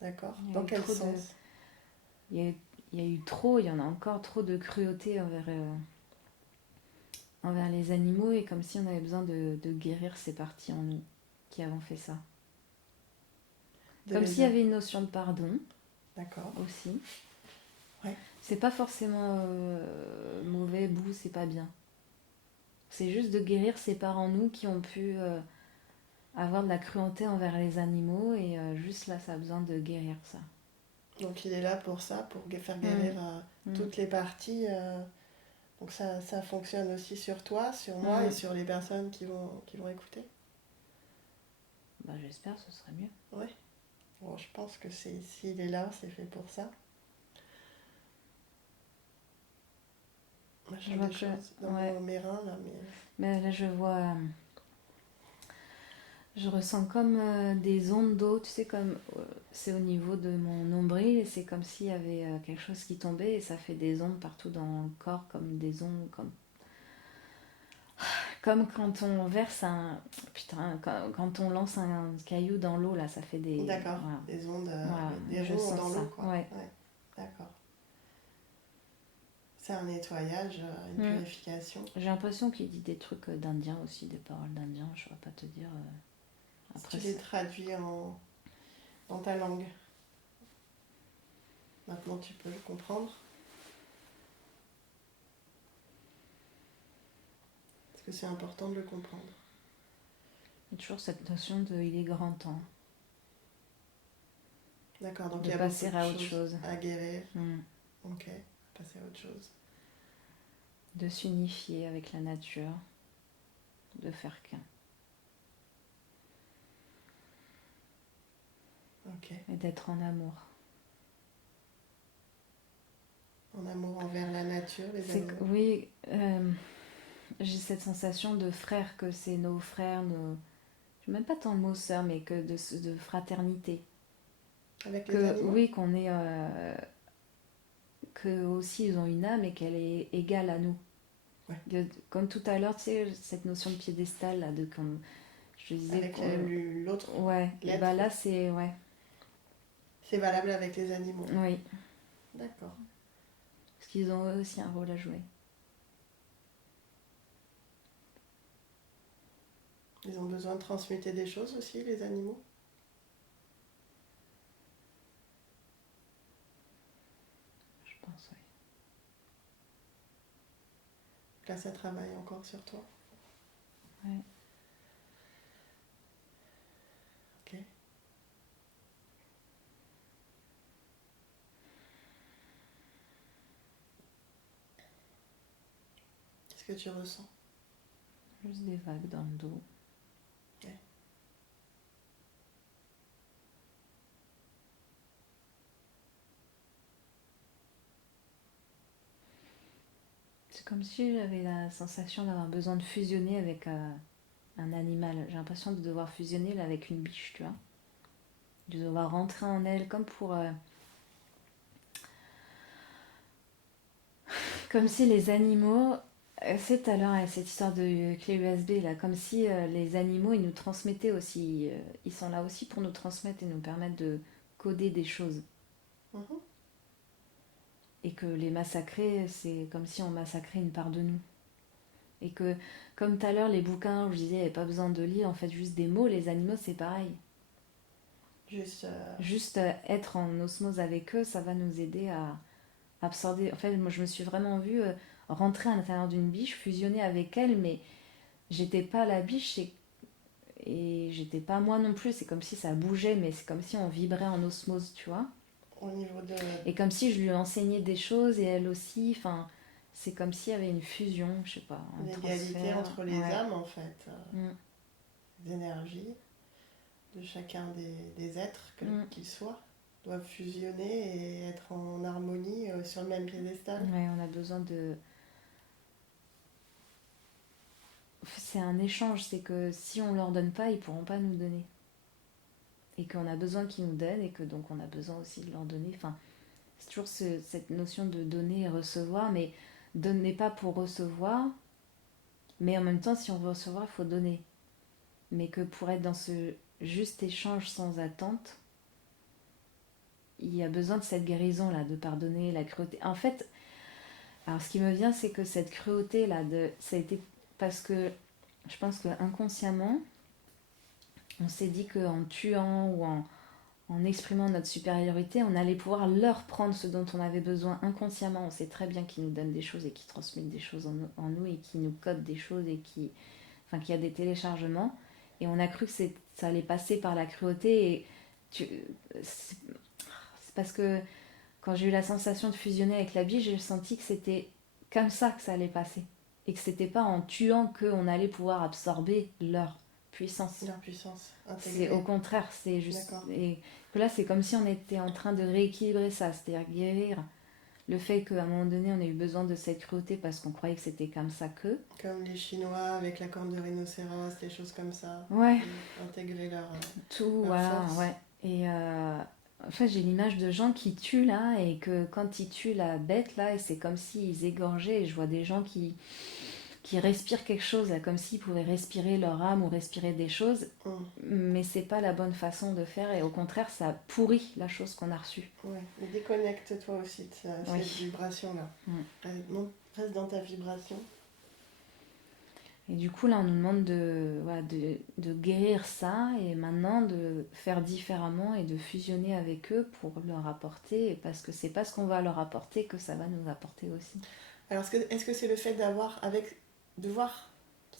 D'accord. Il y a Dans eu quel trop sens? Il y en a encore trop de cruauté envers les animaux et comme si on avait besoin de guérir ces parties en nous qui avons fait ça. Comme s'il y avait une notion de pardon. D'accord. Aussi. Ouais. C'est pas forcément mauvais, bout, c'est pas bien. C'est juste de guérir ces parts en nous qui ont pu avoir de la cruauté envers les animaux et juste là, ça a besoin de guérir ça. Donc il est là pour ça, pour faire guérir toutes les parties. Donc ça fonctionne aussi sur toi, sur moi et sur les personnes qui vont écouter. Bah j'espère, ce serait mieux. Ouais. Bon, je pense que s'il est là, c'est fait pour ça. Je vois des choses dans mes reins là, mais là je vois, je ressens comme des ondes d'eau, tu sais, comme c'est au niveau de mon nombril et c'est comme s'il y avait quelque chose qui tombait et ça fait des ondes partout dans le corps, comme des ondes, comme quand on verse quand on lance un caillou dans l'eau, là, ça fait des... D'accord, voilà. Des ondes, des ronds dans l'eau, quoi. Ouais. D'accord. C'est un nettoyage, une purification. J'ai l'impression qu'il dit des trucs d'indiens aussi, des paroles d'indiens, je ne vais pas te dire... Après, si tu les traduis dans ta langue, maintenant tu peux le comprendre. que c'est important de le comprendre. Il y a toujours cette notion de il est grand temps D'accord, donc de il y a passer beaucoup à de autre choses chose. à guérir. Mm. Ok, passer à autre chose. De s'unifier avec la nature, de faire qu'un. Ok. Et d'être en amour. En amour envers la nature, les animaux. Oui, j'ai cette sensation de frères, que c'est nos frères, nos... Je même pas tant le mot sœur, mais que de fraternité. Avec les Que animaux. oui, qu'on est... que aussi ils ont une âme et qu'elle est égale à nous. Ouais. Comme tout à l'heure, tu sais, cette notion de piédestal, là, comme je disais... Avec l'autre Ouais, et l'être. bah là, c'est... Ouais, C'est valable avec les animaux. oui. D'accord. Parce qu'ils ont eux aussi un rôle à jouer. Ils ont besoin de transmuter des choses aussi, les animaux. Je pense, oui. Là, ça travaille encore sur toi. Ouais. Ok. Qu'est-ce que tu ressens? Juste des vagues dans le dos. Ouais. C'est comme si j'avais la sensation d'avoir besoin de fusionner avec un animal. J'ai l'impression de devoir fusionner là, avec une biche, tu vois. De devoir rentrer en elle comme pour... Comme si les animaux... C'est tout à l'heure cette histoire de clé USB là, comme si les animaux ils nous transmettaient aussi, ils sont là aussi pour nous transmettre et nous permettre de coder des choses. Mhm. Et que les massacrer, c'est comme si on massacrait une part de nous. Et que, comme tout à l'heure, les bouquins où je disais, il n'y avait pas besoin de lire, en fait, juste des mots, les animaux, c'est pareil. Juste. Juste être en osmose avec eux, ça va nous aider à absorber. En fait, moi, je me suis vraiment vue rentrer à l'intérieur d'une biche, fusionner avec elle, mais j'étais pas la biche et j'étais pas moi non plus. C'est comme si ça bougeait, mais c'est comme si on vibrait en osmose, tu vois. Au niveau de Et comme si je lui enseignais des choses et elle aussi, enfin, c'est comme s'il y avait une fusion, je sais pas, un l'égalité transfert. entre les Ouais. âmes, en fait. Mm. Les énergies de chacun des êtres, qu'ils soient, doivent fusionner et être en harmonie sur le même piédestal. Ouais, on a besoin de... C'est un échange, c'est que si on leur donne pas, ils pourront pas nous donner. Et qu'on a besoin qu'ils nous donnent et que donc on a besoin aussi de leur donner. Enfin, c'est toujours cette notion de donner et recevoir, mais donner pas pour recevoir, mais en même temps, si on veut recevoir, il faut donner. Mais que pour être dans ce juste échange sans attente, il y a besoin de cette guérison-là, de pardonner la cruauté. En fait, alors ce qui me vient, c'est que cette cruauté-là, ça a été parce que je pense que inconsciemment, on s'est dit qu'en tuant ou en exprimant notre supériorité, on allait pouvoir leur prendre ce dont on avait besoin inconsciemment. On sait très bien qu'ils nous donnent des choses et qu'ils transmettent des choses en nous et qu'ils nous codent des choses et qu'il y a des téléchargements. Et on a cru que ça allait passer par la cruauté. Et c'est parce que quand j'ai eu la sensation de fusionner avec la biche, j'ai senti que c'était comme ça que ça allait passer. Et que c'était pas en tuant qu'on allait pouvoir absorber leur puissance. Leur puissance C'est intégrée. au contraire, c'est juste. D'accord. Et que là, c'est comme si on était en train de rééquilibrer ça, c'est-à-dire guérir le fait qu'à un moment donné, on a eu besoin de cette cruauté parce qu'on croyait que c'était comme ça que. Comme les Chinois avec la corne de rhinocéros, des choses comme ça. Ouais. Intégrer Tout, leur voilà, force. ouais. Et en fait, j'ai l'image de gens qui tuent là, et que quand ils tuent la bête là, et c'est comme s'ils égorgeaient, et je vois des gens qui respirent quelque chose, là, comme s'ils pouvaient respirer leur âme ou respirer des choses, mais c'est pas la bonne façon de faire, et au contraire, ça pourrit la chose qu'on a reçue. Ouais, mais déconnecte-toi aussi de cette vibration-là. Reste dans ta vibration. Et du coup, là, on nous demande de guérir ça et maintenant de faire différemment et de fusionner avec eux pour leur apporter, parce que c'est pas ce qu'on va leur apporter que ça va nous apporter aussi. Alors, est-ce que c'est le fait de voir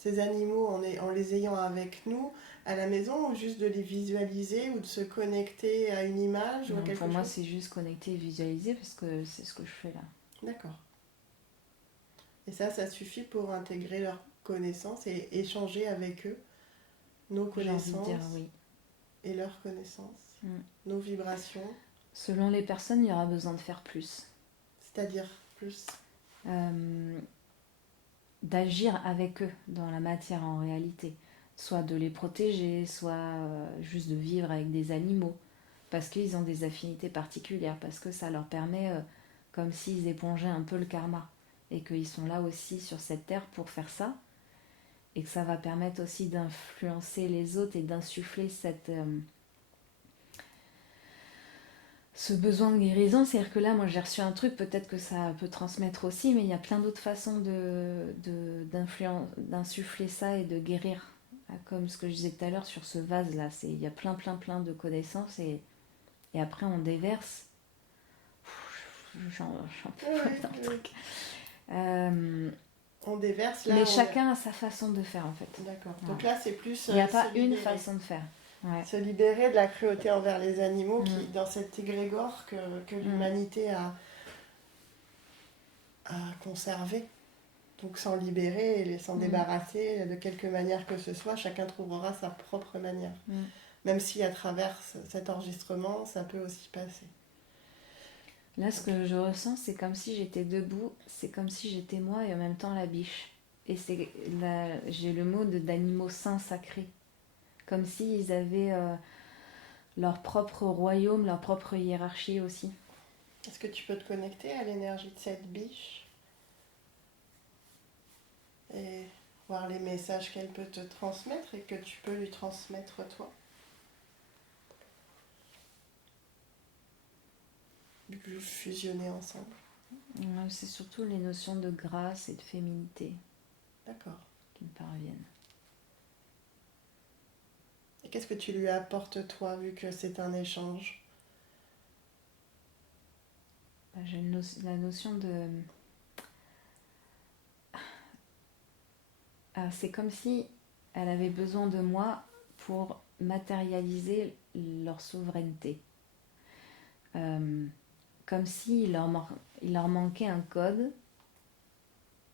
ces animaux en les ayant avec nous à la maison, ou juste de les visualiser ou de se connecter à une image ou à Non, quelque pour moi, chose? c'est juste connecter et visualiser parce que c'est ce que je fais là. D'accord. Et ça suffit pour intégrer leurs connaissances et échanger avec eux, nos J'ai envie de dire connaissances oui. et leurs connaissances, Mm. nos vibrations, Selon les personnes, il y aura besoin de faire plus. c'est-à-dire plus. Euh, D'agir avec eux dans la matière en réalité. Soit de les protéger, soit juste de vivre avec des animaux. Parce qu'ils ont des affinités particulières, parce que ça leur permet, comme s'ils épongeaient un peu le karma. Et qu'ils sont là aussi sur cette terre pour faire ça. Et que ça va permettre aussi d'influencer les autres et d'insuffler ce besoin de guérison. C'est-à-dire que là, moi j'ai reçu un truc, peut-être que ça peut transmettre aussi, mais il y a plein d'autres façons d'insuffler ça et de guérir. Comme ce que je disais tout à l'heure sur ce vase-là, il y a plein de connaissances et après on déverse. J'en peux pas dans le truc. On déverse là. Mais chacun a sa façon de faire en fait. D'accord. Ouais. Donc là, c'est plus. Il n'y a pas se une libérer. façon de faire. Ouais. Se libérer de la cruauté envers les animaux qui, dans cet égrégore que l'humanité a conservé. Donc s'en libérer et s'en débarrasser de quelque manière que ce soit, chacun trouvera sa propre manière. Même si à travers cet enregistrement, ça peut aussi passer. Là, ce que je ressens, c'est comme si j'étais debout, c'est comme si j'étais moi et en même temps la biche. Et j'ai le mot d'animaux saints sacrés. Comme s'ils avaient leur propre royaume, leur propre hiérarchie aussi. Est-ce que tu peux te connecter à l'énergie de cette biche et voir les messages qu'elle peut te transmettre et que tu peux lui transmettre toi? Fusionner ensemble. C'est surtout les notions de grâce et de féminité. D'accord. Qui me parviennent. Et qu'est-ce que tu lui apportes toi, vu que c'est un échange? J'ai la notion de... c'est comme si elle avait besoin de moi pour matérialiser leur souveraineté. Comme s'il leur manquait un code,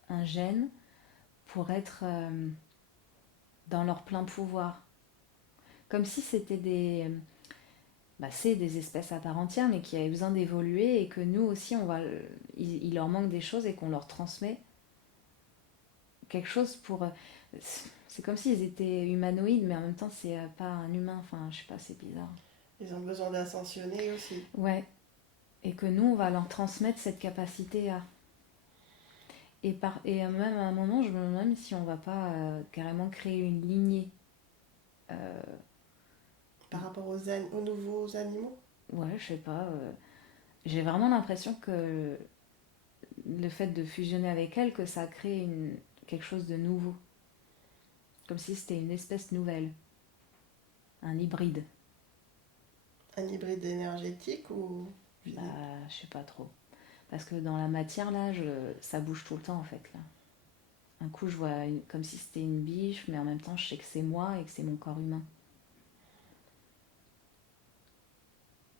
un gène, pour être dans leur plein pouvoir. Comme si c'était c'est des espèces à part entière, mais qui avaient besoin d'évoluer et que nous aussi, il leur manque des choses et qu'on leur transmet quelque chose pour... c'est comme s'ils étaient humanoïdes, mais en même temps, c'est pas un humain. Enfin, je sais pas, c'est bizarre. Ils ont besoin d'ascensionner aussi. Ouais. Et que nous, on va leur transmettre cette capacité à... Et même à un moment, je me demande si on va pas carrément créer une lignée. Par rapport aux nouveaux animaux? Ouais, je sais pas. J'ai vraiment l'impression que le fait de fusionner avec elle, que ça crée quelque chose de nouveau. Comme si c'était une espèce nouvelle. Un hybride. Un hybride énergétique ou... Je sais pas trop. Parce que dans la matière, là, ça bouge tout le temps, en fait. Là. Un coup, je vois comme si c'était une biche, mais en même temps, je sais que c'est moi et que c'est mon corps humain.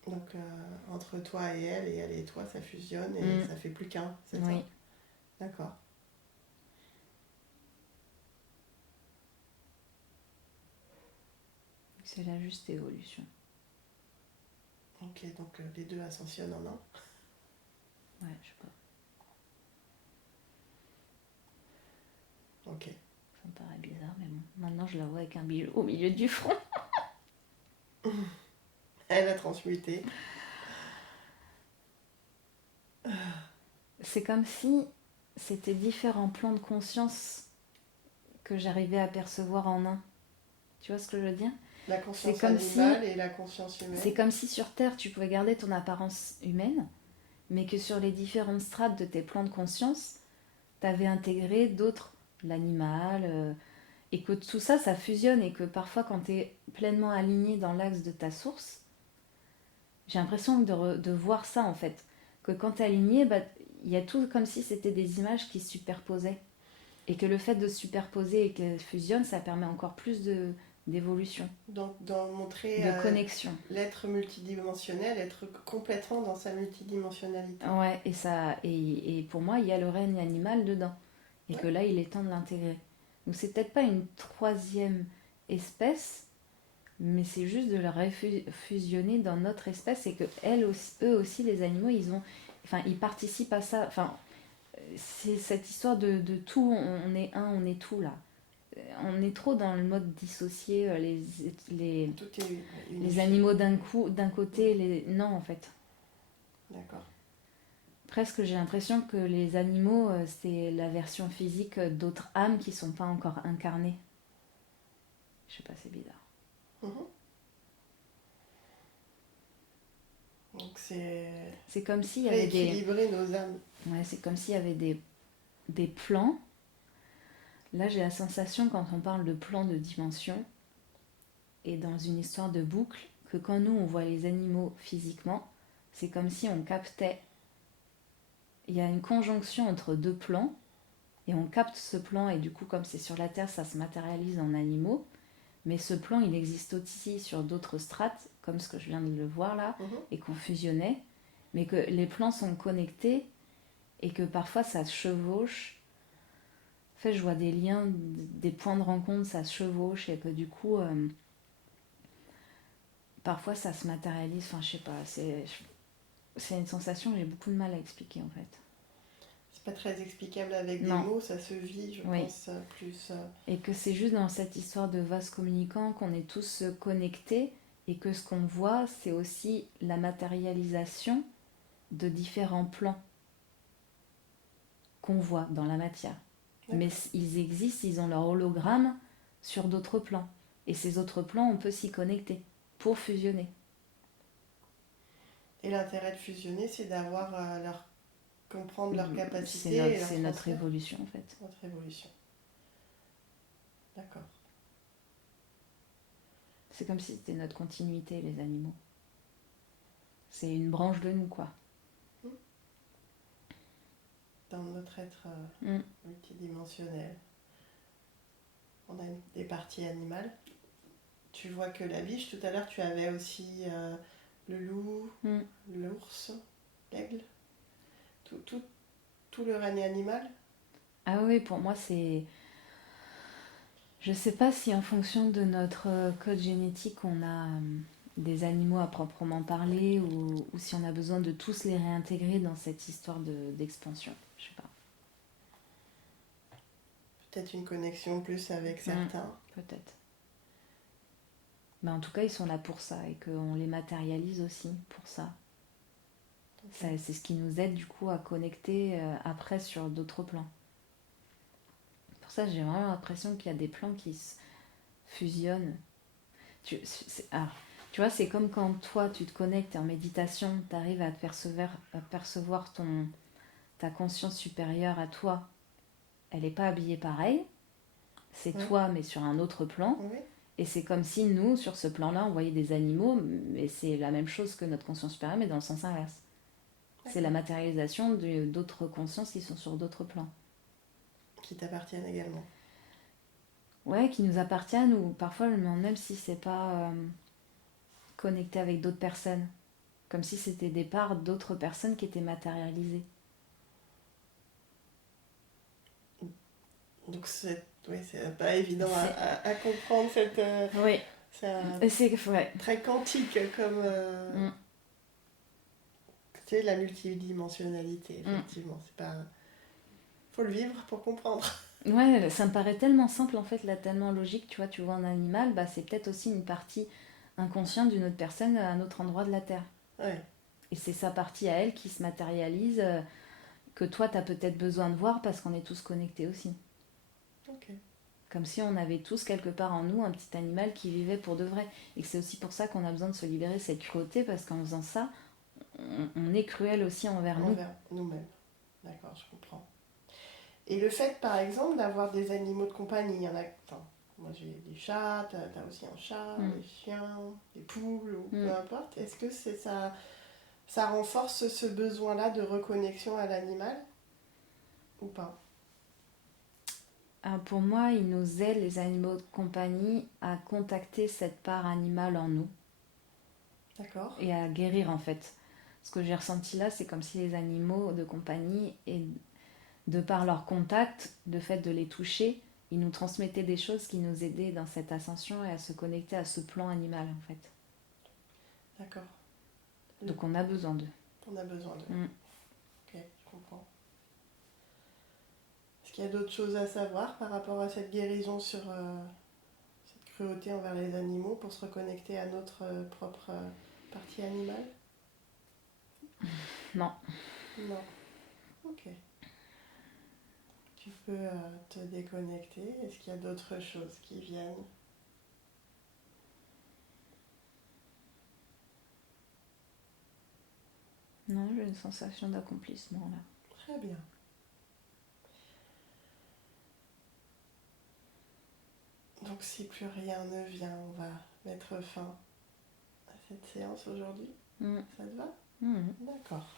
Donc, entre toi et elle et toi, ça fusionne et ça fait plus qu'un, c'est ça? D'accord. C'est la juste évolution. Ok, donc les deux ascensionnent en un. Ouais, je sais pas. Ok. Ça me paraît bizarre, mais bon. Maintenant, je la vois avec un bijou au milieu du front. Elle a transmuté. C'est comme si c'était différents plans de conscience que j'arrivais à percevoir en un. Tu vois ce que je veux dire? La conscience animale et la conscience humaine. C'est comme si sur Terre, tu pouvais garder ton apparence humaine, mais que sur les différentes strates de tes plans de conscience, tu avais intégré d'autres, l'animal, et que tout ça, ça fusionne, et que parfois, quand tu es pleinement aligné dans l'axe de ta source, j'ai l'impression de voir ça, en fait. Que quand tu es aligné, il y a tout comme si c'était des images qui se superposaient. Et que le fait de superposer et qu'elles fusionnent, ça permet encore plus d'évolution, Donc, d'en montrer de connexion. l'être multidimensionnel, être complètement dans sa multidimensionnalité. Ouais, et pour moi, il y a le règne animal dedans. Et Ouais. que là, il est temps de l'intégrer. Donc c'est peut-être pas une troisième espèce, mais c'est juste de la fusionner dans notre espèce et que eux aussi, les animaux, ils participent à ça. Enfin, c'est cette histoire de tout, on est un, on est tout là. On est trop dans le mode dissocié, Tout est les unifié. animaux d'un côté, non en fait. D'accord. Presque j'ai l'impression que les animaux, c'est la version physique d'autres âmes qui sont pas encore incarnées. Je sais pas, c'est bizarre. Mhm. Donc C'est comme s'il y avait rééquilibrer nos âmes. Ouais, c'est comme s'il y avait des plans. Là, j'ai la sensation, quand on parle de plans de dimension, et dans une histoire de boucle, que quand nous, on voit les animaux physiquement, c'est comme si on captait. Il y a une conjonction entre deux plans, et on capte ce plan, et du coup, comme c'est sur la Terre, ça se matérialise en animaux. Mais ce plan, il existe aussi sur d'autres strates, comme ce que je viens de le voir là, et qu'on fusionnait, mais que les plans sont connectés, et que parfois ça se chevauche. En fait, je vois des liens, des points de rencontre, ça se chevauche, et que du coup, parfois ça se matérialise. Enfin, je sais pas, c'est une sensation que j'ai beaucoup de mal à expliquer en fait. C'est pas très explicable avec des Non. mots, ça se vit, je Oui. pense, plus. Et que c'est juste dans cette histoire de vase communicant qu'on est tous connectés, et que ce qu'on voit, c'est aussi la matérialisation de différents plans qu'on voit dans la matière. D'accord. Mais ils existent, ils ont leur hologramme sur d'autres plans. Et ces autres plans, on peut s'y connecter pour fusionner. Et l'intérêt de fusionner, c'est d'avoir comprendre leur capacité et leur C'est notre transfert. évolution en fait. Notre évolution. D'accord. C'est comme si c'était notre continuité, les animaux. C'est une branche de nous, quoi. Dans notre être multidimensionnel, on a des parties animales. Tu vois que la biche, tout à l'heure, tu avais aussi le loup, l'ours, l'aigle, tout le règne animal. Ah oui, pour moi, c'est... Je sais pas si en fonction de notre code génétique, on a des animaux à proprement parler, ou si on a besoin de tous les réintégrer dans cette histoire d'expansion. Je sais pas. Peut-être une connexion plus avec certains. Peut-être. Mais en tout cas, ils sont là pour ça, et qu'on les matérialise aussi pour ça. Okay. C'est ce qui nous aide du coup à connecter après sur d'autres plans. Pour ça, j'ai vraiment l'impression qu'il y a des plans qui se fusionnent. Tu vois, c'est comme quand toi, tu te connectes en méditation, tu arrives à percevoir ta conscience supérieure à toi. Elle n'est pas habillée pareil. C'est toi, mais sur un autre plan. Oui. Et c'est comme si nous, sur ce plan-là, on voyait des animaux, mais c'est la même chose que notre conscience supérieure, mais dans le sens inverse. Okay. C'est la matérialisation d'autres consciences qui sont sur d'autres plans. Qui t'appartiennent également. Ouais, qui nous appartiennent, ou parfois, même si c'est pas connecté avec d'autres personnes. Comme si c'était des parts d'autres personnes qui étaient matérialisées. Donc c'est pas évident à comprendre cette... oui. C'est très quantique comme... C'est la multidimensionnalité, effectivement. C'est pas... Faut le vivre pour comprendre. Ouais, ça me paraît tellement simple en fait, là, tellement logique. Tu vois un animal, bah, c'est peut-être aussi une partie inconsciente d'une autre personne à un autre endroit de la Terre. Ouais. Et c'est sa partie à elle qui se matérialise, que toi, tu as peut-être besoin de voir parce qu'on est tous connectés aussi. Ok. Comme si on avait tous quelque part en nous un petit animal qui vivait pour de vrai. Et que c'est aussi pour ça qu'on a besoin de se libérer de cette cruauté, parce qu'en faisant ça, on est cruel aussi envers nous. Envers nous-mêmes. D'accord, je comprends. Et le fait, par exemple, d'avoir des animaux de compagnie, il y en a... Enfin, moi j'ai des chats, t'as aussi un chat, des chiens, des poules, ou peu importe. Est-ce que ça renforce ce besoin-là de reconnexion à l'animal ou pas? Pour moi, ils nous aident, les animaux de compagnie, à contacter cette part animale en nous D'accord. et à guérir en fait. Ce que j'ai ressenti là, c'est comme si les animaux de compagnie, et de par leur contact, le fait de les toucher, ils nous transmettaient des choses qui nous aidaient dans cette ascension et à se connecter à ce plan animal en fait. D'accord. Donc on a besoin d'eux. On a besoin d'eux. Mm. Ok, je comprends. Est-ce qu'il y a d'autres choses à savoir par rapport à cette guérison sur cette cruauté envers les animaux pour se reconnecter à notre propre partie animale? Non. Non. Ok. Tu peux te déconnecter. Est-ce qu'il y a d'autres choses qui viennent? Non, j'ai une sensation d'accomplissement là. Très bien. Donc si plus rien ne vient, on va mettre fin à cette séance aujourd'hui. Mm. Ça te va? Mm. D'accord.